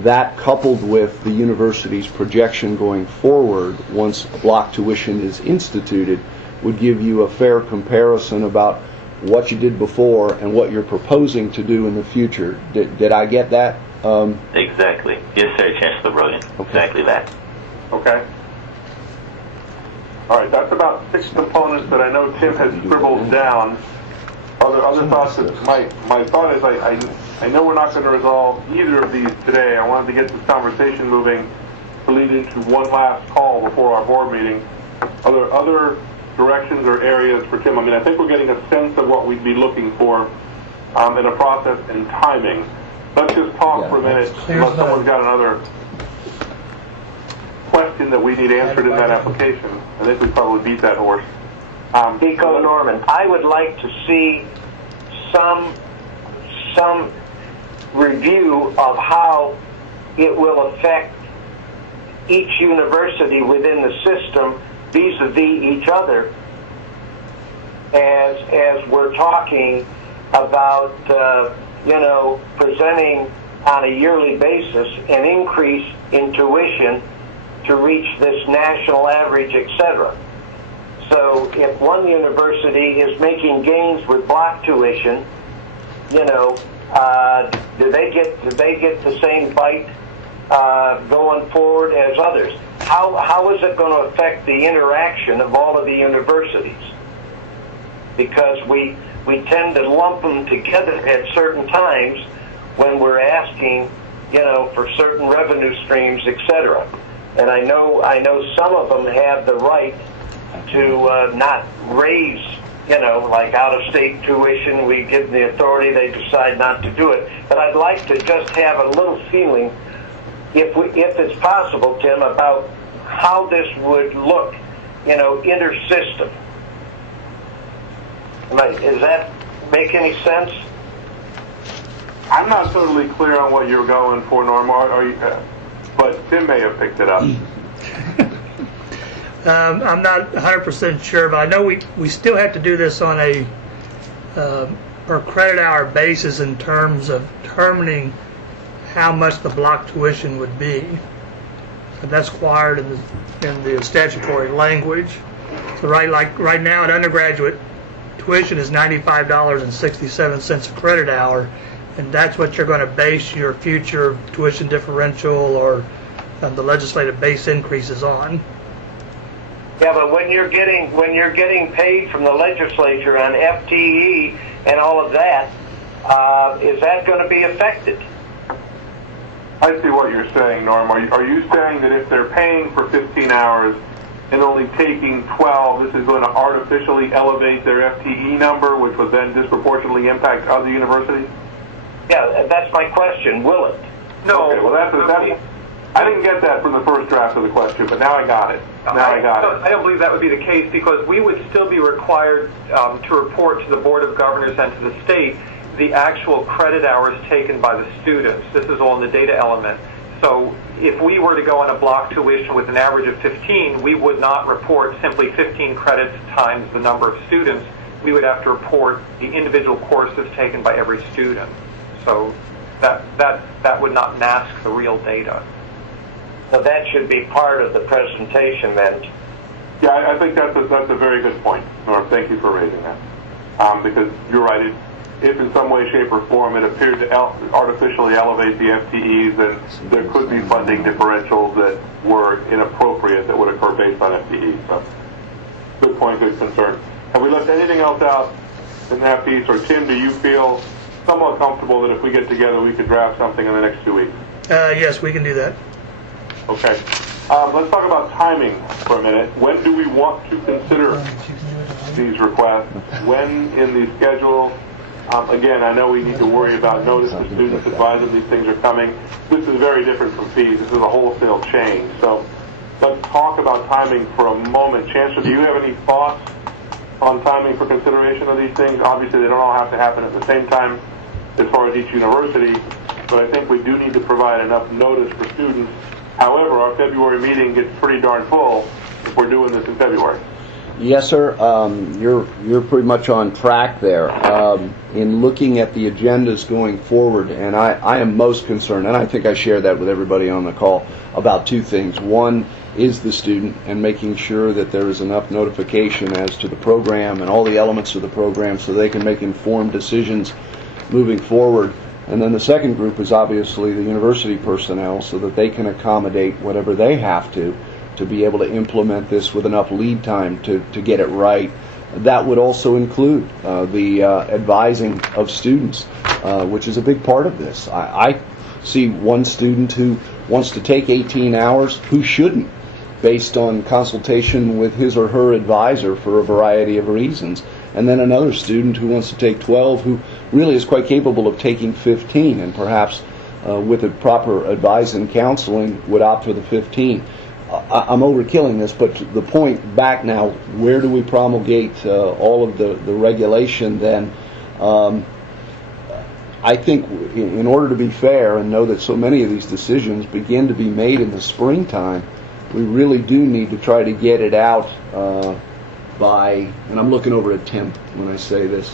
That, coupled with the university's projection going forward once block tuition is instituted, would give you a fair comparison about what you did before and what you're proposing to do in the future. Did I get that? Exactly. Yes, sir, Chancellor Brilliant. Okay. Exactly that. Okay. All right, that's about 6 components that I know Tim has scribbled down. Other thoughts that my thought is I know we're not going to resolve either of these today. I wanted to get this conversation moving to lead into one last call before our board meeting. Are there other directions or areas for Tim? I mean, I think we're getting a sense of what we'd be looking for in a process and timing. Let's just talk for a minute unless someone's got another question that we need answered in that application. I think we probably beat that horse. Deco Norman, I would like to see some review of how it will affect each university within the system vis-a-vis each other as we're talking about presenting on a yearly basis an increase in tuition to reach this national average, etc. So if one university is making gains with block tuition, do they get the same bite going forward as others? How is it going to affect the interaction of all of the universities? Because we tend to lump them together at certain times when we're asking, for certain revenue streams, etc. And I know some of them have the right to not raise, like out-of-state tuition. We give them the authority; they decide not to do it. But I'd like to just have a little feeling, if it's possible, Tim, about how this would look, inter-system. Does that make any sense? I'm not totally clear on what you're going for, Norm, but Tim may have picked it up. I'm not 100% sure, but I know we still have to do this on a per credit hour basis in terms of determining how much the block tuition would be. And that's required in the statutory language. So right now at undergraduate, tuition is $95.67 a credit hour, and that's what you're going to base your future tuition differential or the legislative base increases on. Yeah, but when you're getting paid from the legislature on FTE and all of that, is that going to be affected? I see what you're saying, Norm. Are you saying that if they're paying for 15 hours and only taking 12, this is going to artificially elevate their FTE number, which would then disproportionately impact other universities? Yeah, that's my question. Will it? No. Okay, well, that's I didn't get that from the first draft of the question, but now I got it. I don't believe that would be the case, because we would still be required to report to the Board of Governors and to the state the actual credit hours taken by the students. This is all in the data element. So if we were to go on a block tuition with an average of 15, we would not report simply 15 credits times the number of students. We would have to report the individual courses taken by every student. So that would not mask the real data. So that should be part of the presentation then. Yeah, I think that's a very good point, Norm. Thank you for raising that. Because you're right, if in some way, shape, or form it appeared to artificially elevate the FTEs, then there could be funding differentials that were inappropriate that would occur based on FTEs. So, good point, good concern. Have we left anything else out in that piece? Or Tim, do you feel somewhat comfortable that if we get together, we could draft something in the next 2 weeks? Yes, we can do that. Okay. Let's talk about timing for a minute. When do we want to consider these requests? When in the schedule? Again, I know we need to worry about notice to students advising these things are coming. This is very different from fees. This is a wholesale change. So let's talk about timing for a moment. Chancellor, do you have any thoughts on timing for consideration of these things? Obviously, they don't all have to happen at the same time as far as each university, but I think we do need to provide enough notice for students. However, our February meeting gets pretty darn full if we're doing this in February. Yes, sir. You're pretty much on track there. In looking at the agendas going forward, and I am most concerned, and I think I share that with everybody on the call, about two things. One is the student and making sure that there is enough notification as to the program and all the elements of the program so they can make informed decisions moving forward. And then the second group is obviously the university personnel so that they can accommodate whatever they have to be able to implement this with enough lead time to get it right. That would also include the advising of students, which is a big part of this. I see one student who wants to take 18 hours who shouldn't, based on consultation with his or her advisor for a variety of reasons. And then another student who wants to take 12 who really is quite capable of taking 15 and perhaps with the proper advice and counseling would opt for the 15. I'm overkilling this, but the point back now, where do we promulgate all of the regulation then? I think in order to be fair and know that so many of these decisions begin to be made in the springtime, we really do need to try to get it out by, and I'm looking over at Tim when I say this.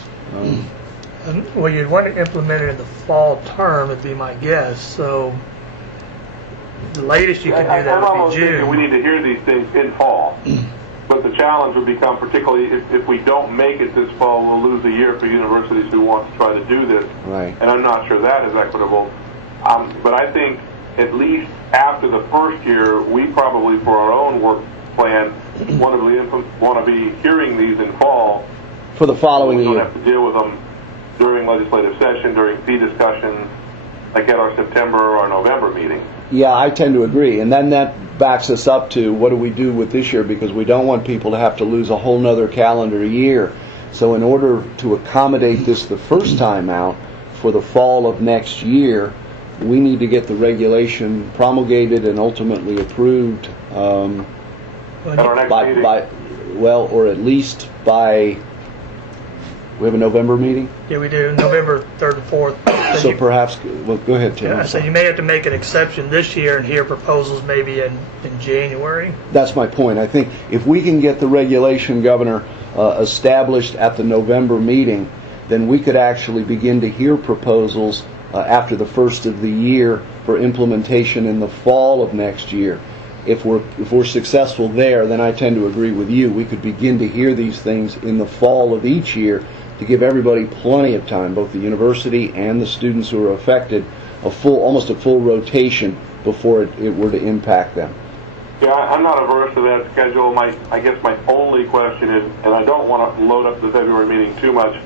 Well, you'd want to implement it in the fall term, would be my guess. So the latest you can do that I'm would almost be June. thinking we need to hear these things in fall. But the challenge would become, particularly if we don't make it this fall, we'll lose a year for universities who want to try to do this. Right. And I'm not sure that is equitable. But I think at least after the first year, we probably, for our own work plan, want to be hearing these in fall. For the following year. We don't year. have to deal with them during legislative session, during fee discussions, like at our September or our November meeting. Yeah, I tend to agree. And then that backs us up to what do we do with this year, because we don't want people to have to lose a whole nother calendar year. So in order to accommodate this the first time out for the fall of next year, we need to get the regulation promulgated and ultimately approved At our next meeting. or at least by, we have a November meeting? Yeah, we do, November 3rd and 4th. So perhaps, well, go ahead, Tim. Yeah, so you may have to make an exception this year and hear proposals maybe in January. That's my point. I think if we can get the regulation, Governor, established at the November meeting, then we could actually begin to hear proposals after the first of the year for implementation in the fall of next year. If we're successful there, then I tend to agree with you. We could begin to hear these things in the fall of each year to give everybody plenty of time, both the university and the students who are affected, almost a full rotation before it were to impact them. Yeah, I'm not averse to that schedule. I guess my only question is, and I don't want to load up the February meeting too much,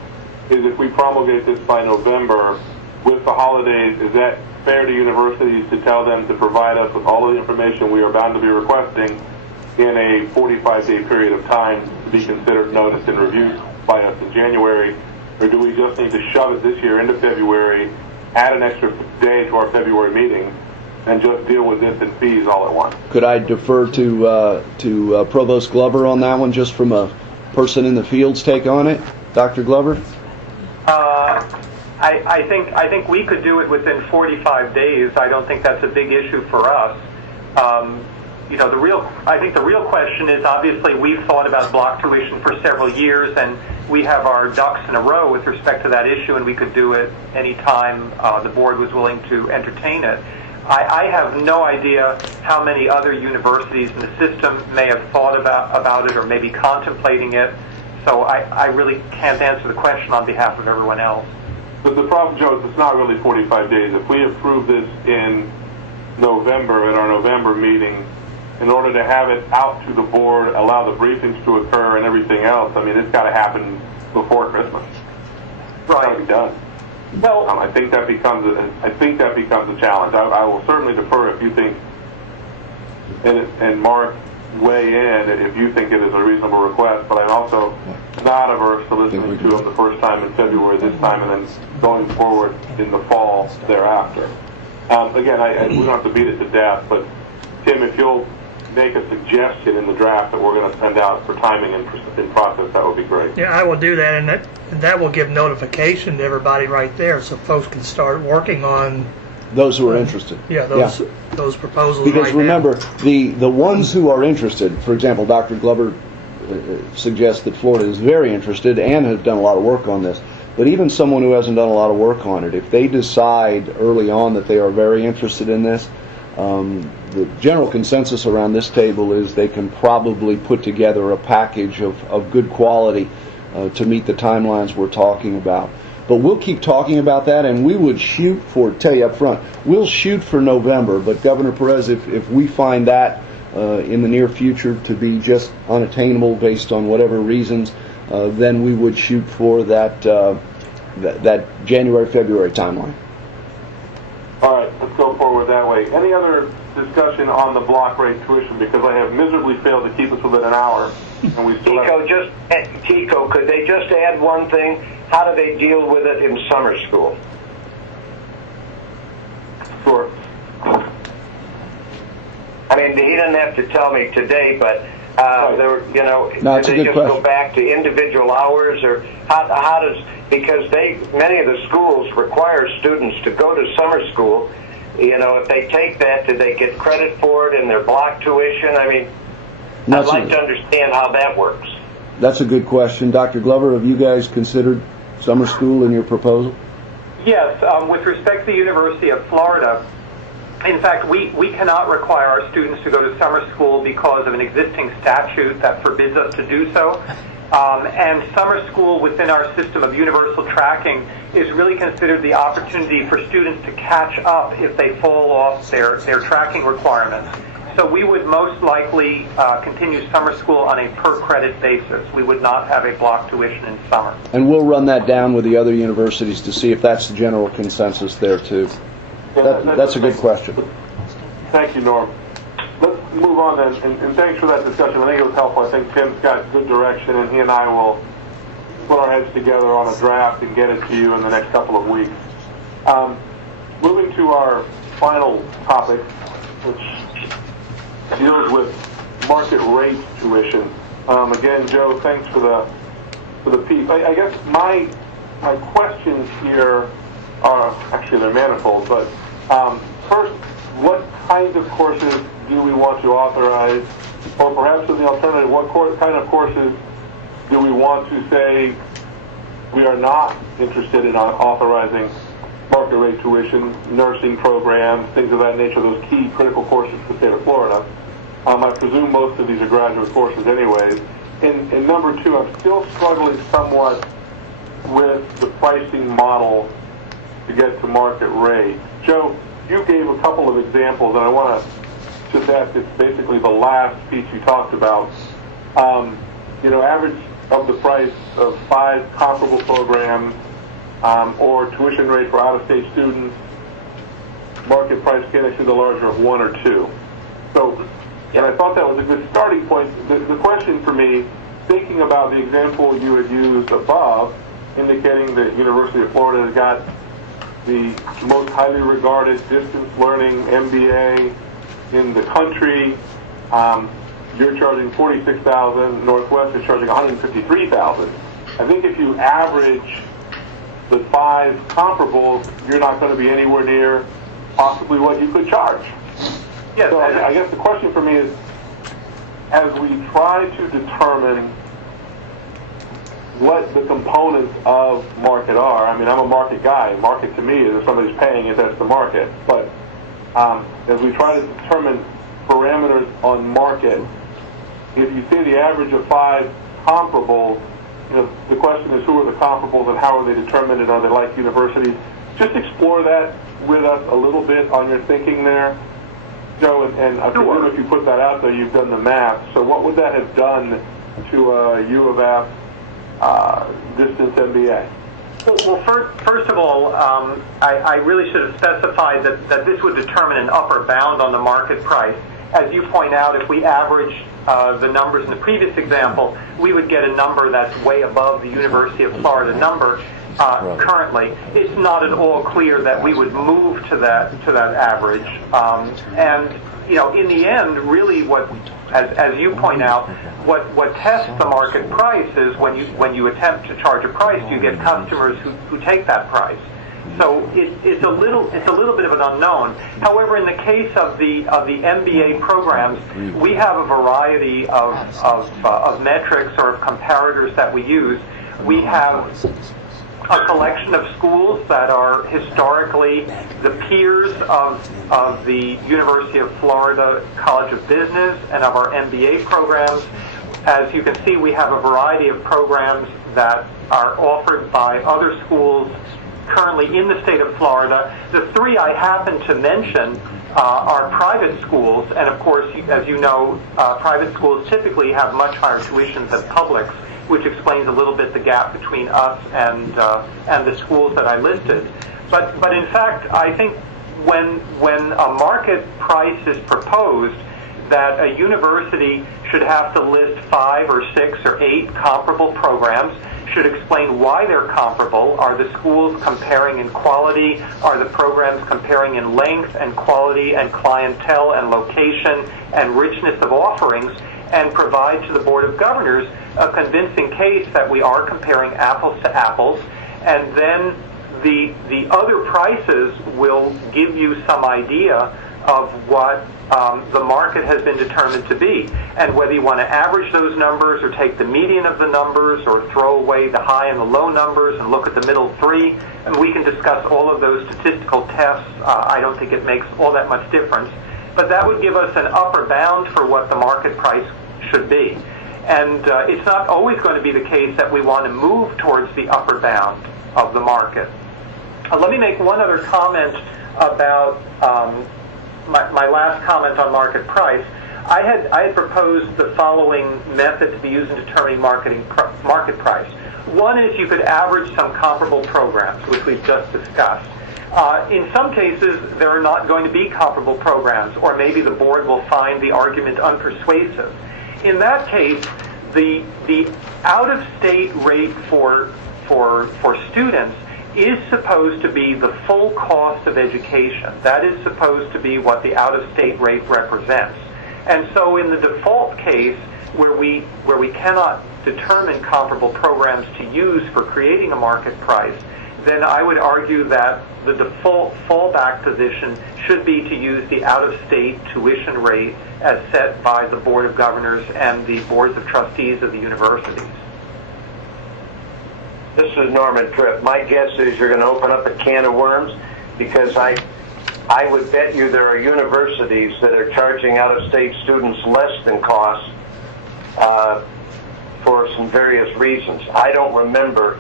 is if we promulgate this by November with the holidays, is that fair to universities to tell them to provide us with all of the information we are bound to be requesting in a 45-day period of time to be considered, noticed, and reviewed by us in January? Or do we just need to shove it this year into February, add an extra day to our February meeting, and just deal with this in fees all at once? Could I defer to Provost Glover on that one, just from a person in the field's take on it? Dr. Glover? I think we could do it within 45 days. I don't think that's a big issue for us. I think the real question is, obviously we've thought about block tuition for several years, and we have our ducks in a row with respect to that issue, and we could do it any time the board was willing to entertain it. I have no idea how many other universities in the system may have thought about it or maybe contemplating it, so I really can't answer the question on behalf of everyone else. But the problem, Joe, is it's not really 45 days. If we approve this in November, at our November meeting, in order to have it out to the board, allow the briefings to occur and everything else, I mean, it's got to happen before Christmas. It's got to be done. Well, I think that becomes a challenge. I will certainly defer if you think, and Mark weigh in if you think it is a reasonable request, but I'm also not averse to listening to them the first time in February, this time, and then going forward in the fall thereafter. Again, we don't have to beat it to death, but Tim, if you'll make a suggestion in the draft that we're going to send out for timing and process, that would be great. Yeah, I will do that, and that will give notification to everybody right there, so folks can start working on those who are interested. Yeah, those proposals. Because right remember, now. the ones who are interested, for example, Dr. Glover suggests that Florida is very interested and has done a lot of work on this. But even someone who hasn't done a lot of work on it, if they decide early on that they are very interested in this, the general consensus around this table is they can probably put together a package of good quality to meet the timelines we're talking about. But we'll keep talking about that, and we would tell you up front, we'll shoot for November, but Governor Perez, if we find that in the near future to be just unattainable based on whatever reasons, then we would shoot for that January, February timeline. All right, let's go forward that way. Any other discussion on the block rate tuition? Because I have miserably failed to keep us within an hour, and we still Tico, could they just add one thing? How do they deal with it in summer school? Sure. I mean, he doesn't have to tell me today, but No, do they just go back to individual hours, or how does, because many of the schools require students to go to summer school. If they take that, do they get credit for it in their block tuition? I mean, I'd like to understand how that works. That's a good question. Dr. Glover, have you guys considered summer school in your proposal? yes, with respect to the University of Florida, in fact, we cannot require our students to go to summer school because of an existing statute that forbids us to do so. And summer school within our system of universal tracking is really considered the opportunity for students to catch up if they fall off their tracking requirements. So we would most likely continue summer school on a per-credit basis. We would not have a block tuition in summer. And we'll run that down with the other universities to see if that's the general consensus there, too. That's a good question. Thank you, Norm. Let's move on then, and thanks for that discussion. I think it was helpful. I think Tim's got good direction, and he and I will put our heads together on a draft and get it to you in the next couple of weeks. Moving to our final topic, which deals with market rate tuition. Again, Joe, thanks for the piece. I guess my questions here are, actually they're manifold, but first, what kinds of courses do we want to authorize, or perhaps in the alternative, what kind of courses do we want to say we are not interested in authorizing market rate tuition, nursing programs, things of that nature, those key critical courses for the state of Florida. I presume most of these are graduate courses anyways. And number two, I'm still struggling somewhat with the pricing model to get to market rate. Joe, you gave a couple of examples, and I want to just ask, it's basically the last piece you talked about. Average of the price of 5 comparable programs, or tuition rate for out-of-state students, market price can't exceed the larger of 1 or 2. So, and I thought that was a good starting point. The question for me, thinking about the example you had used above, indicating that University of Florida has got the most highly regarded distance learning MBA in the country. You're charging $46,000. Northwest is charging $153,000. I think if you average the 5 comparables, you're not going to be anywhere near possibly what you could charge. Yes. So I guess the question for me is, as we try to determine what the components of market are, I mean, I'm a market guy. Market to me is if somebody's paying it, that's the market. But as we try to determine parameters on market, if you see the average of 5 comparables, the question is who are the comparables and how are they determined and are they like universities? Just explore that with us a little bit on your thinking there, Joe, and I presume if you put that out there, you've done the math. So what would that have done to a U of F distance MBA? Well, first of all, I really should have specified that this would determine an upper bound on the market price. As you point out, if we average the numbers in the previous example, we would get a number that's way above the University of Florida number currently. It's not at all clear that we would move to that average. And in the end, really, as you point out, what tests the market price is when you attempt to charge a price, you get customers who take that price. So it's a little bit of an unknown. However, in the case of the MBA programs, we have a variety of metrics or of comparators that we use. We have a collection of schools that are historically the peers of the University of Florida College of Business and of our MBA programs. As you can see, we have a variety of programs that are offered by other schools currently in the state of Florida. The 3 I happen to mention are private schools, and of course, as you know, private schools typically have much higher tuitions than publics, which explains a little bit the gap between us and the schools that I listed. But in fact, I think when a market price is proposed, that a university should have to list 5 or 6 or 8 comparable programs, should explain why they're comparable. Are the schools comparing in quality? Are the programs comparing in length and quality and clientele and location and richness of offerings? And provide to the Board of Governors a convincing case that we are comparing apples to apples. And then the other prices will give you some idea of what the market has been determined to be. And whether you want to average those numbers or take the median of the numbers or throw away the high and the low numbers and look at the middle 3, and we can discuss all of those statistical tests. I don't think it makes all that much difference. But that would give us an upper bound for what the market price should be. And it's not always going to be the case that we want to move towards the upper bound of the market. Let me make one other comment about my last comment on market price. I had proposed the following method to be used in determining market price. One is you could average some comparable programs, which we've just discussed. In some cases, there are not going to be comparable programs, or maybe the board will find the argument unpersuasive. In that case, the out-of-state rate for students is supposed to be the full cost of education. That is supposed to be what the out-of-state rate represents. And so in the default case, where we cannot determine comparable programs to use for creating a market price, then I would argue that the default fallback position should be to use the out-of-state tuition rate as set by the Board of Governors and the Boards of Trustees of the universities. This is Norman Tripp. My guess is you're going to open up a can of worms, because I would bet you there are universities that are charging out-of-state students less than cost for some various reasons. I don't remember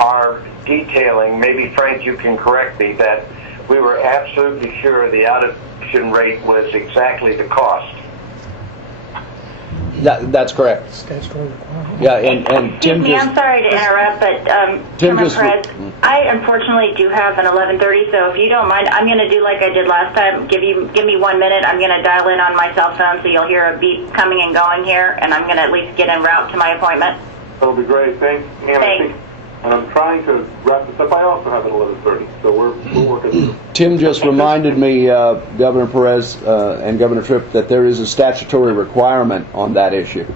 our detailing, maybe Frank you can correct me, that we were absolutely sure the out-of-tuition rate was exactly the cost. That's correct. Statutory requirement. Yeah, and Tim Excuse me, just... I'm sorry to interrupt, but Tim Chairman just- Perez, I unfortunately do have an 11:30, so if you don't mind, I'm going to do like I did last time. Give me 1 minute. I'm going to dial in on my cell phone, so you'll hear a beep coming and going here, and I'm going to at least get en route to my appointment. That'll be great. Thanks. And Thanks. and I'm trying to wrap this up. I also have an 11:30, so we're working. Tim just reminded me, Governor Perez and Governor Tripp, that there is a statutory requirement on that issue.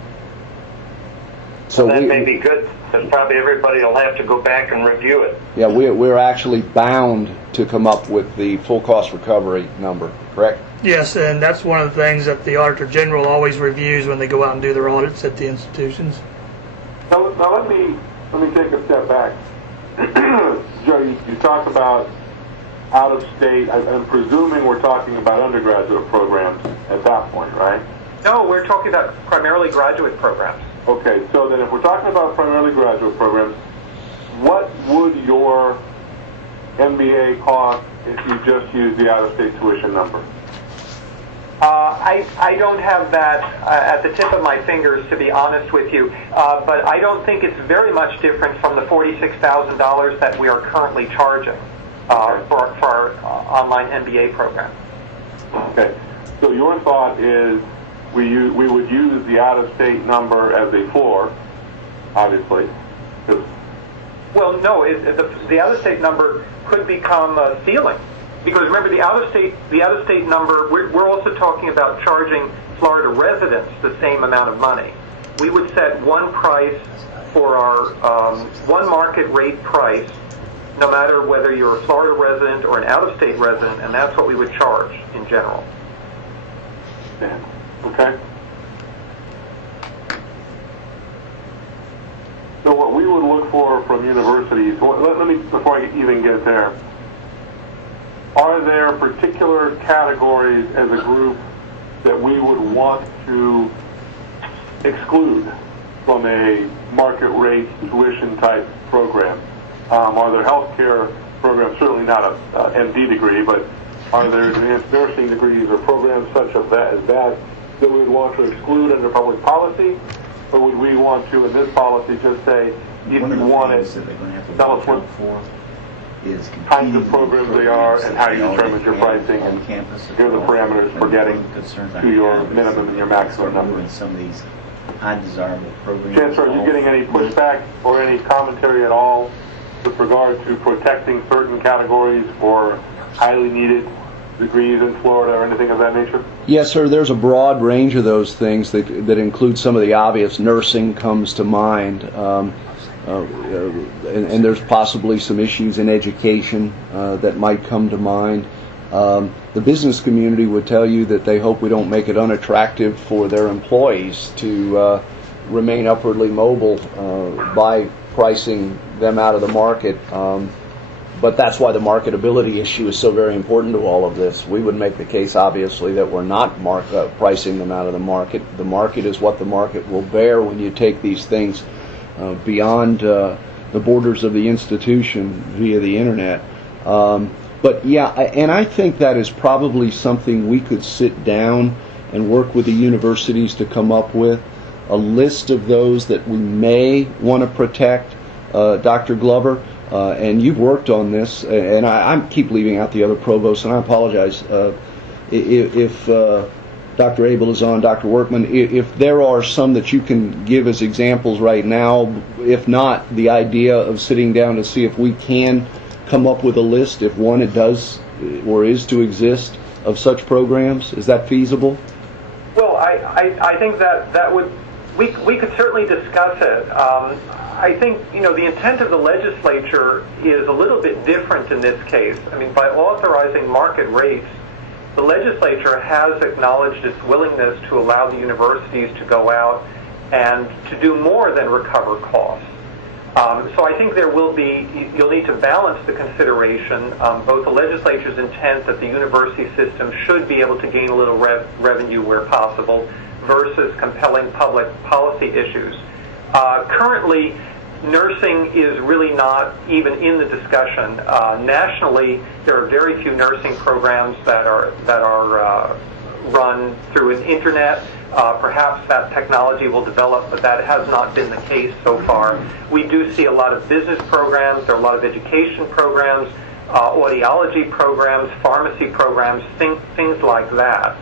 So That may be good, because probably everybody will have to go back and review it. Yeah, we're actually bound to come up with the full cost recovery number, correct? Yes, and that's one of the things that the Auditor General always reviews when they go out and do their audits at the institutions. Now let me take a step back. Joe, you talk about out of state. I'm presuming we're talking about undergraduate programs at that point, right? No, we're talking about primarily graduate programs. Okay, so then if we're talking about primarily graduate programs, what would your MBA cost if you just used the out-of-state tuition number? I don't have that at the tip of my fingers, to be honest with you, but I don't think it's very much different from the $46,000 that we are currently charging for our online MBA program. Okay, so your thought is we would use the out-of-state number as a floor, obviously. Well, no, the out-of-state number could become a ceiling. Because remember, the out-of-state number, we're also talking about charging Florida residents the same amount of money. We would set one price for our one market rate price, no matter whether you're a Florida resident or an out-of-state resident, and that's what we would charge in general. Yeah. Okay. So what we would look for from universities, let me, before I even get there, are there particular categories as a group that we would want to exclude from a market rate tuition type program? Are there healthcare programs, certainly not an MD degree, but are there advanced nursing degrees or programs such as that we would want to exclude under public policy? Or would we want to, in this policy, just say, if you want it, tell us what kinds of programs they are and how you determine your pricing, and here are the parameters for getting to your minimum and your maximum number. Some of these undesirable programs. Chancellor, are you getting any pushback or any commentary at all with regard to protecting certain categories or highly needed degrees in Florida or anything of that nature? Yes, sir. There's a broad range of those things that include some of the obvious. Nursing comes to mind. And there's possibly some issues in education that might come to mind. The business community would tell you that they hope we don't make it unattractive for their employees to remain upwardly mobile by pricing them out of the market. But that's why the marketability issue is so very important to all of this. We would make the case, obviously, that we're not pricing them out of the market. The market is what the market will bear when you take these things beyond the borders of the institution via the internet. But yeah, and I think that is probably something we could sit down and work with the universities to come up with, a list of those that we may want to protect, Dr. Glover. And you've worked on this, and I keep leaving out the other provosts, and I apologize. If Dr. Abel is on, Dr. Workman, if there are some that you can give as examples right now, if not, the idea of sitting down to see if we can come up with a list, if one it does or is to exist, of such programs, is that feasible? Well, I think that would, we could certainly discuss it. I think, the intent of the legislature is a little bit different in this case. I mean, by authorizing market rates, the legislature has acknowledged its willingness to allow the universities to go out and to do more than recover costs. So I think you'll need to balance the consideration, both the legislature's intent that the university system should be able to gain a little revenue where possible versus compelling public policy issues. Currently, nursing is really not even in the discussion. Nationally, there are very few nursing programs that are run through an internet. Perhaps that technology will develop, but that has not been the case so far. We do see a lot of business programs, there are a lot of education programs, audiology programs, pharmacy programs, things like that.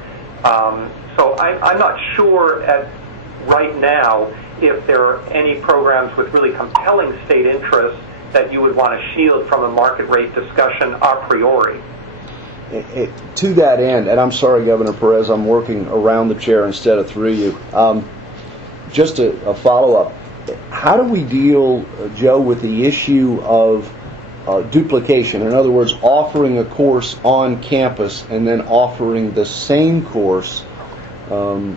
So I'm not sure right now if there are any programs with really compelling state interests that you would want to shield from a market rate discussion a priori. To that end, and I'm sorry, Governor Perez, I'm working around the chair instead of through you. Just a follow-up. How do we deal, Joe, with the issue of duplication? In other words, offering a course on campus and then offering the same course through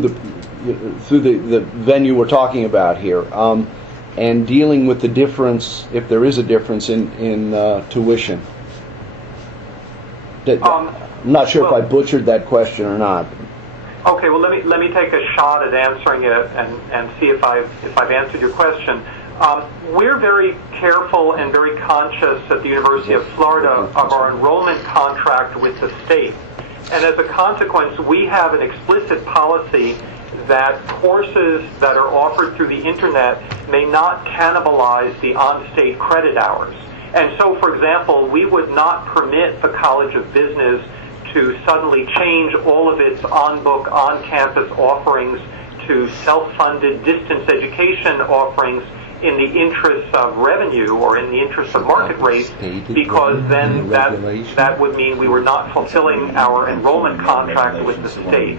the venue we're talking about here, and dealing with the difference, if there is a difference in tuition. I'm not sure if I butchered that question or not. Okay, well let me take a shot at answering it and see if I've answered your question. We're very careful and very conscious at the University of Florida of our enrollment contract with the state. And as a consequence, we have an explicit policy that courses that are offered through the internet may not cannibalize the on-state credit hours. And so, for example, we would not permit the College of Business to suddenly change all of its on-book, on-campus offerings to self-funded distance education offerings in the interest of revenue or in the interest of market rates, because then that would mean we were not fulfilling our enrollment contract with the state.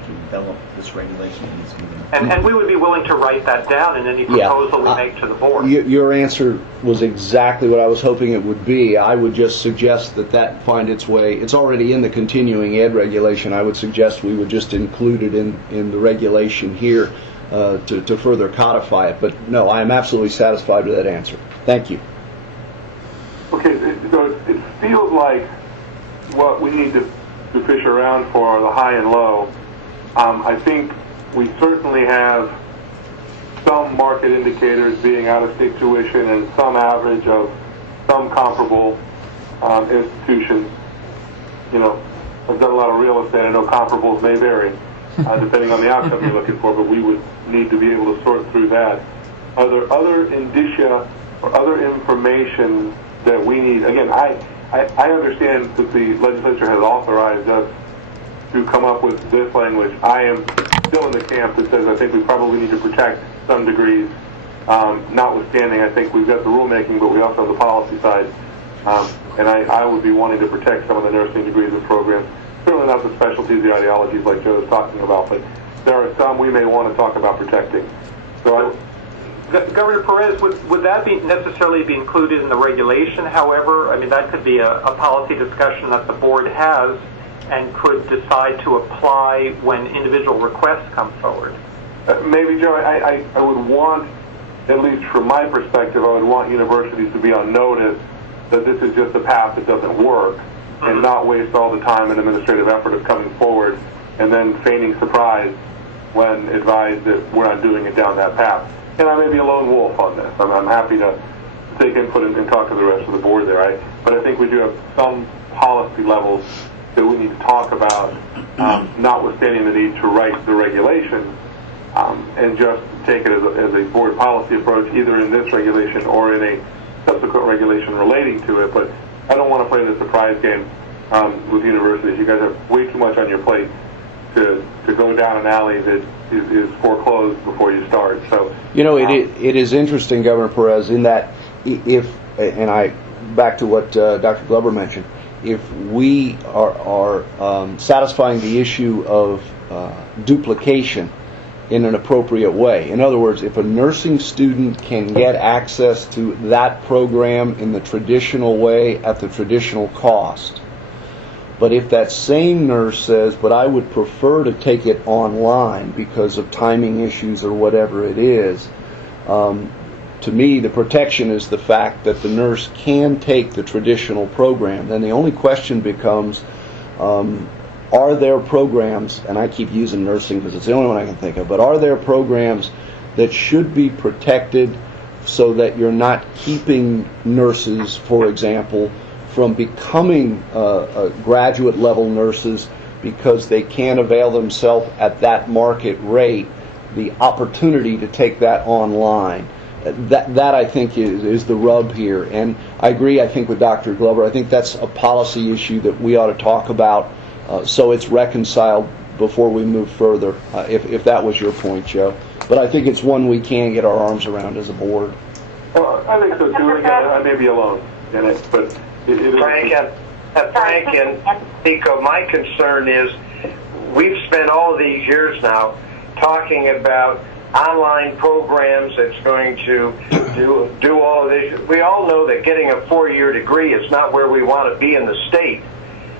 And we would be willing to write that down in any proposal we make to the board. Your answer was exactly what I was hoping it would be. I would just suggest that find its way. It's already in the continuing ed regulation. I would suggest we would just include it in the regulation here to further codify it. But no, I am absolutely satisfied with that answer. Thank you. Okay, so it feels like what we need to fish around for are the high and low. I think we certainly have some market indicators being out-of-state tuition and some average of some comparable institutions. You know, I've done a lot of real estate. I know comparables may vary depending on the outcome you're looking for, but we would need to be able to sort through that. Are there other indicia or other information that we need? Again, I understand that the legislature has authorized us to come up with this language. I am still in the camp that says I think we probably need to protect some degrees, notwithstanding I think we've got the rulemaking, but we also have the policy side. And I would be wanting to protect some of the nursing degrees and programs. Certainly not the specialties, the ideologies like Joe is talking about, but there are some we may want to talk about protecting. So Governor Perez, would that necessarily be included in the regulation? However, I mean, that could be a policy discussion that the board has and could decide to apply when individual requests come forward. Maybe, Joe, I would want, at least from my perspective, I would want universities to be on notice that this is just a path that doesn't work, and not waste all the time and administrative effort of coming forward and then feigning surprise when advised that we're not doing it down that path. And I may be a lone wolf on this. I'm happy to take input and talk to the rest of the board there. But I think we do have some policy levels that we need to talk about, notwithstanding the need to write the regulations, and just take it as a board policy approach, either in this regulation or in a subsequent regulation relating to it. But I don't want to play the surprise game with universities. You guys have way too much on your plate to go down an alley that is foreclosed before you start. So it is interesting, Governor Perez, in that back to what Dr. Glover mentioned, if we are satisfying the issue of duplication in an appropriate way. In other words, if a nursing student can get access to that program in the traditional way at the traditional cost, but if that same nurse says, but I would prefer to take it online because of timing issues or whatever it is, to me, the protection is the fact that the nurse can take the traditional program. Then the only question becomes, are there programs, and I keep using nursing because it's the only one I can think of, but are there programs that should be protected so that you're not keeping nurses, for example, from becoming graduate level nurses because they can't avail themselves at that market rate the opportunity to take that online. That I think is the rub here. And I agree, I think, with Dr. Glover. I think that's a policy issue that we ought to talk about so it's reconciled before we move further, if that was your point, Joe. But I think it's one we can get our arms around as a board. Well, I think so too. Again, I may be alone in it, but it is. Frank and Nico, my concern is we've spent all these years now talking about online programs that's going to do all of this. We all know that getting a 4-year degree is not where we want to be in the state.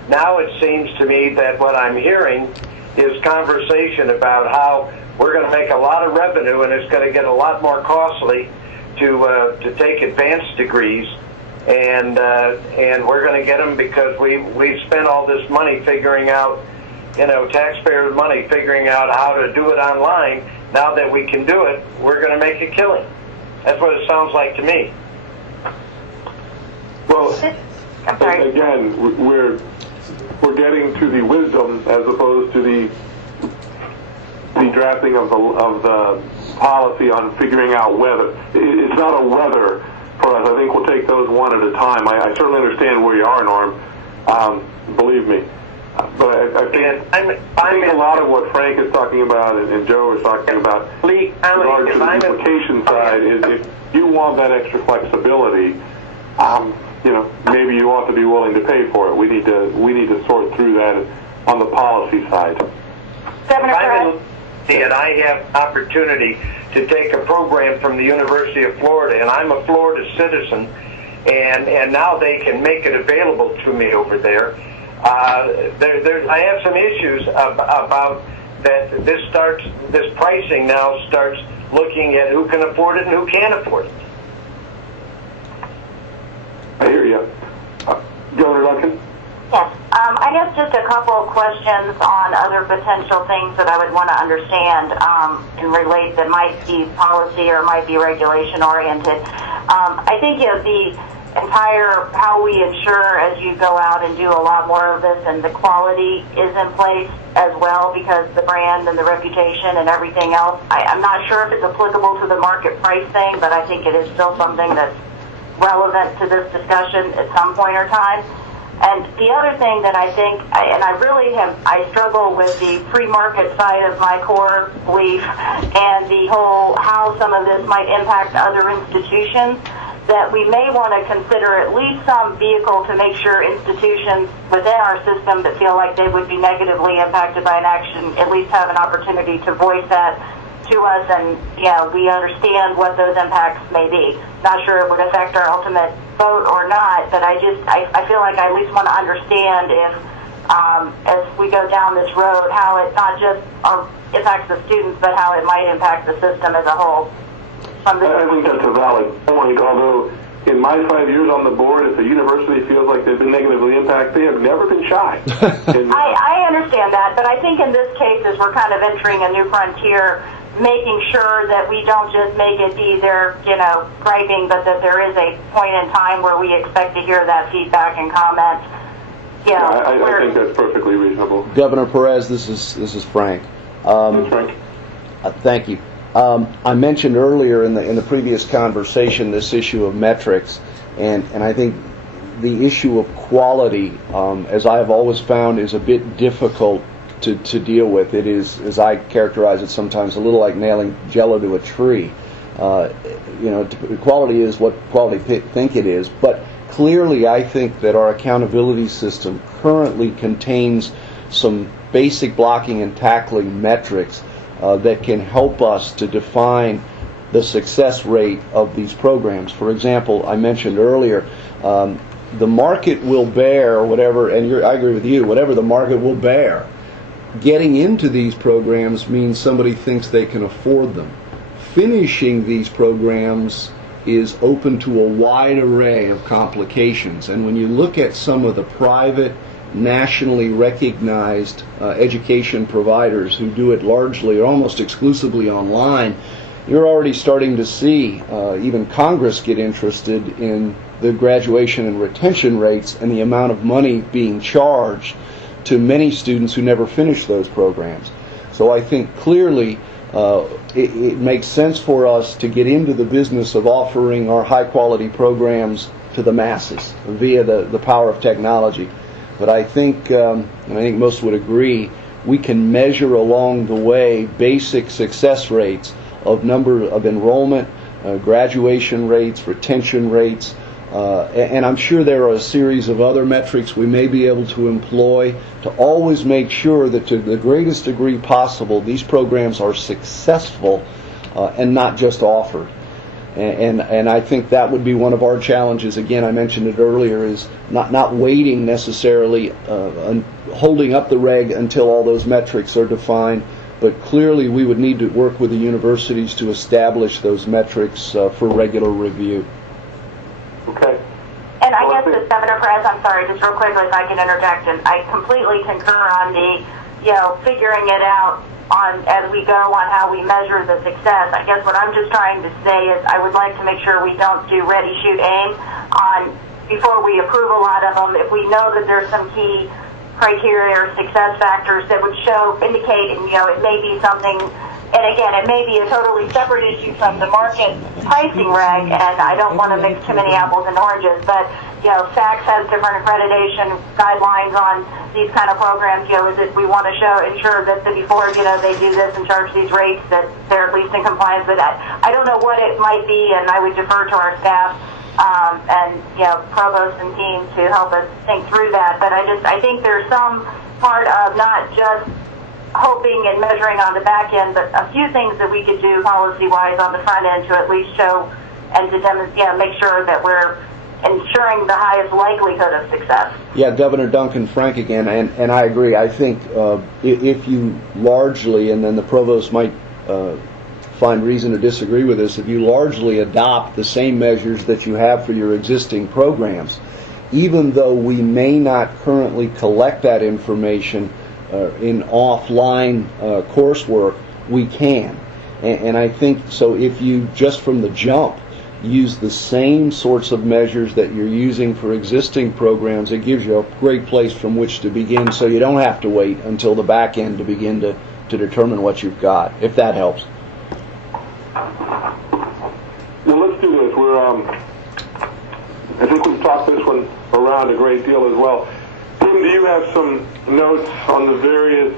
Now it seems to me that what I'm hearing is conversation about how we're going to make a lot of revenue and it's going to get a lot more costly to take advanced degrees, and we're going to get them because we've spent all this money figuring out, taxpayer money figuring out how to do it online. Now that we can do it, we're going to make a killing. That's what it sounds like to me. Well, again, we're getting to the wisdom as opposed to the drafting of the policy on figuring out whether. It's not a whether for us. I think we'll take those one at a time. I certainly understand where you are, Norm. Believe me. But I think a lot of what Frank is talking about and Joe is talking about in regards to the implication side is if you want that extra flexibility, maybe you ought to be willing to pay for it. We need to sort through that on the policy side. And I have an opportunity to take a program from the University of Florida, and I'm a Florida citizen, and now they can make it available to me over there. I have some issues about that. This pricing now starts looking at who can afford it and who can't afford it. I hear you. Governor Duncan? Yes. I guess just a couple of questions on other potential things that I would want to understand and relate that might be policy or might be regulation oriented. I think the entire how we ensure as you go out and do a lot more of this and the quality is in place as well because the brand and the reputation and everything else. I'm not sure if it's applicable to the market price thing, but I think it is still something that's relevant to this discussion at some point or time. And the other thing that I think, I struggle with the free market side of my core belief and the whole how some of this might impact other institutions, that we may want to consider at least some vehicle to make sure institutions within our system that feel like they would be negatively impacted by an action at least have an opportunity to voice that to us, and we understand what those impacts may be. Not sure it would affect our ultimate vote or not, but I feel like I at least want to understand if as we go down this road how it not just impacts the students but how it might impact the system as a whole. I think that's a valid point, although in my 5 years on the board, if the university feels like they've been negatively impacted, they have never been shy. I understand that, but I think in this case, as we're kind of entering a new frontier, making sure that we don't just make it be their, griping, but that there is a point in time where we expect to hear that feedback and comments. I think that's perfectly reasonable. Governor Perez, this is Frank. Frank. Thank you. I mentioned earlier in the previous conversation this issue of metrics, and I think the issue of quality, as I have always found, is a bit difficult to deal with. It is, as I characterize it sometimes, a little like nailing jello to a tree. Quality is what quality think it is, but clearly I think that our accountability system currently contains some basic blocking and tackling metrics that can help us to define the success rate of these programs. For example, I mentioned earlier, the market will bear whatever, and I agree with you, whatever the market will bear. Getting into these programs means somebody thinks they can afford them. Finishing these programs is open to a wide array of complications. And when you look at some of the private, nationally recognized education providers who do it largely or almost exclusively online, you're already starting to see even Congress get interested in the graduation and retention rates and the amount of money being charged to many students who never finish those programs. So I think clearly it makes sense for us to get into the business of offering our high-quality programs to the masses via the power of technology. But I think, and I think most would agree, we can measure along the way basic success rates of number of enrollment, graduation rates, retention rates, and I'm sure there are a series of other metrics we may be able to employ to always make sure that to the greatest degree possible these programs are successful and not just offered. And I think that would be one of our challenges. Again, I mentioned it earlier, is not waiting necessarily, holding up the reg until all those metrics are defined, but clearly we would need to work with the universities to establish those metrics for regular review. Okay. And I guess as Governor Perez, I'm sorry, just real quickly if I can interject, and I completely concur on the, figuring it out on as we go on how we measure the success. I guess what I'm just trying to say is I would like to make sure we don't do ready, shoot, aim on before we approve a lot of them. If we know that there's some key criteria or success factors that would indicate, and it may be something, and again, it may be a totally separate issue from the market pricing reg, and I don't want to mix too many apples and oranges, but SACS has different accreditation guidelines on these kind of programs. Is it we want to ensure that before they do this and charge these rates that they're at least in compliance with that. I don't know what it might be, and I would defer to our staff and provost and team to help us think through that. But I think there's some part of not just hoping and measuring on the back end, but a few things that we could do policy-wise on the front end to at least show and to demonstrate, make sure that we're ensuring the highest likelihood of success. Yeah, Governor Duncan Frank again, and I agree. I think if you largely, and then the provost might find reason to disagree with this, if you largely adopt the same measures that you have for your existing programs, even though we may not currently collect that information in offline coursework, we can. And I think so if you just from the jump use the same sorts of measures that you're using for existing programs, it gives you a great place from which to begin, so you don't have to wait until the back end to begin to determine what you've got, if that helps. Well, let's do this. I think we've talked this one around a great deal as well. Tim, do you have some notes on the various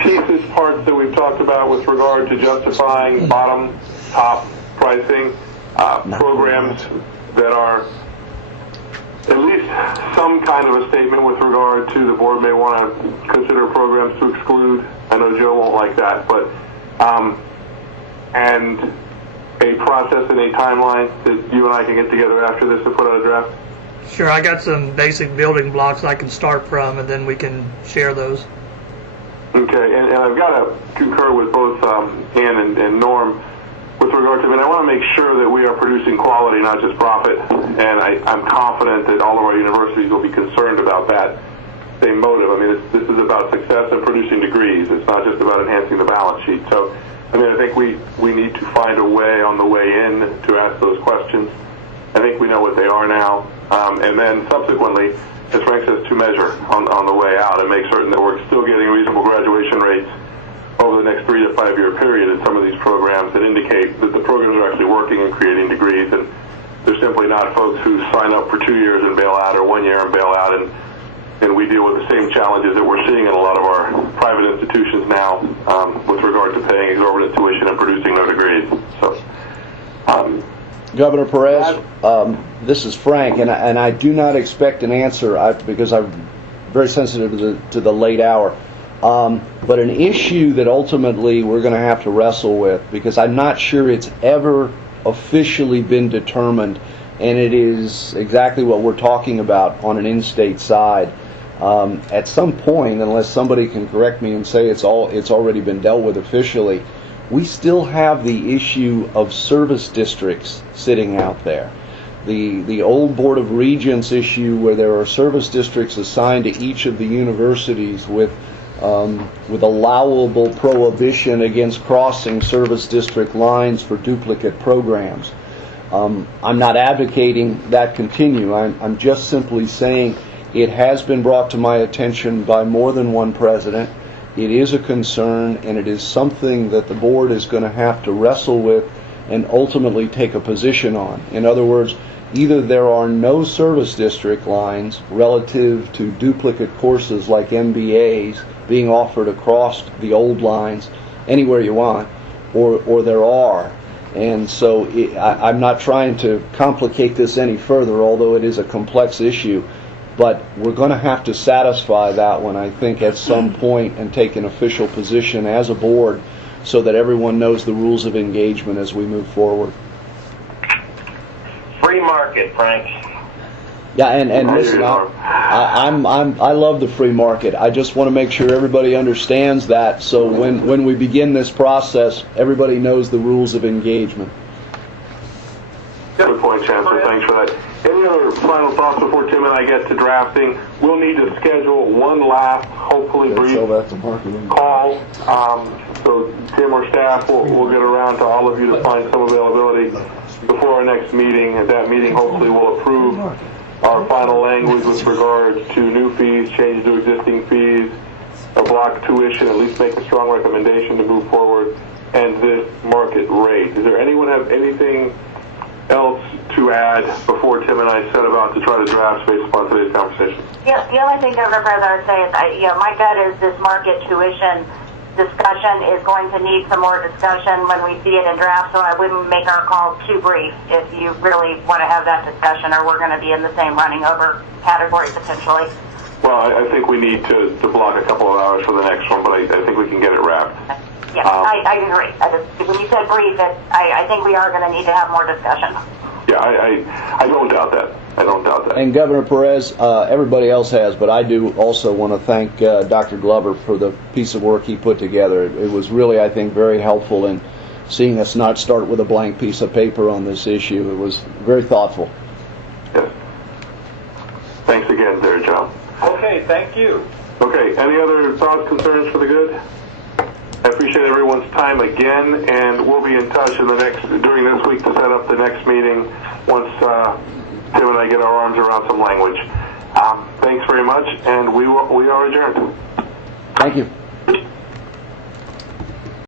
pieces, parts that we've talked about with regard to justifying bottom-top pricing, programs that are at least some kind of a statement with regard to the board may want to consider programs to exclude? I know Joe won't like that, but and a process and a timeline that you and I can get together after this to put out a draft? Sure, I got some basic building blocks I can start from, and then we can share those. Okay, and I've got to concur with both Ann and Norm with regard to, I want to make sure that we are producing quality, not just profit, and I'm confident that all of our universities will be concerned about that same motive. This is about success and producing degrees. It's not just about enhancing the balance sheet. So, I think we need to find a way on the way in to ask those questions. I think we know what they are now, and then subsequently, as Frank says, to measure on the way out and make certain that we're still getting reasonable graduation rates over the next 3 to 5 year period in some of these programs that indicate that the programs are actually working and creating degrees, and they're simply not folks who sign up for 2 years and bail out or 1 year and bail out, and we deal with the same challenges that we're seeing in a lot of our private institutions now with regard to paying exorbitant tuition and producing no degrees. So, Governor Perez, this is Frank, and I do not expect an answer because I'm very sensitive to the late hour. But an issue that ultimately we're going to have to wrestle with, because I'm not sure it's ever officially been determined, and it is exactly what we're talking about on an in-state side. At some point, unless somebody can correct me and say it's already been dealt with officially, we still have the issue of service districts sitting out there. The old Board of Regents issue, where there are service districts assigned to each of the universities with allowable prohibition against crossing service district lines for duplicate programs. I'm not advocating that continue. I'm just simply saying it has been brought to my attention by more than one president. It is a concern, and it is something that the board is going to have to wrestle with and ultimately take a position on. In other words, either there are no service district lines relative to duplicate courses like MBAs being offered across the old lines anywhere you want, or there are. And so I'm not trying to complicate this any further, although it is a complex issue. But we're going to have to satisfy that one, I think, at some point and take an official position as a board so that everyone knows the rules of engagement as we move forward. Free market, Frank. Yeah, and listen, I love the free market. I just want to make sure everybody understands that, so when we begin this process, everybody knows the rules of engagement. Good point, Chancellor. Thanks for that. Any other final thoughts before Tim and I get to drafting? We'll need to schedule one last, hopefully brief call. So Tim or staff will get around to all of you to find some availability before our next meeting. At that meeting, hopefully we'll approve our final language with regards to new fees, change to existing fees, a block tuition, at least make a strong recommendation to move forward, and this market rate. Does there anyone have anything else to add before Tim and I set about to try to draft based upon today's conversation? Yeah, the only thing, Governor Perez, I would say is, my gut is this market tuition discussion is going to need some more discussion when we see it in draft, so I wouldn't make our call too brief if you really want to have that discussion, or we're going to be in the same running over category potentially. Well, I think we need to block a couple of hours for the next one, but I think we can get it wrapped. Yeah, I agree. When you said brief, I think we are going to need to have more discussion. Yeah, I don't doubt that. I don't doubt that. And Governor Perez, everybody else has, but I do also want to thank Dr. Glover for the piece of work he put together. It was really, I think, very helpful in seeing us not start with a blank piece of paper on this issue. It was very thoughtful. Yes. Thanks again, there, John. Okay, thank you. Okay, any other thoughts, concerns for the good? I appreciate everyone's time again, and we'll be in touch during this week to set up the next meeting once Tim and I get our arms around some language. Thanks very much, and we are adjourned. Thank you.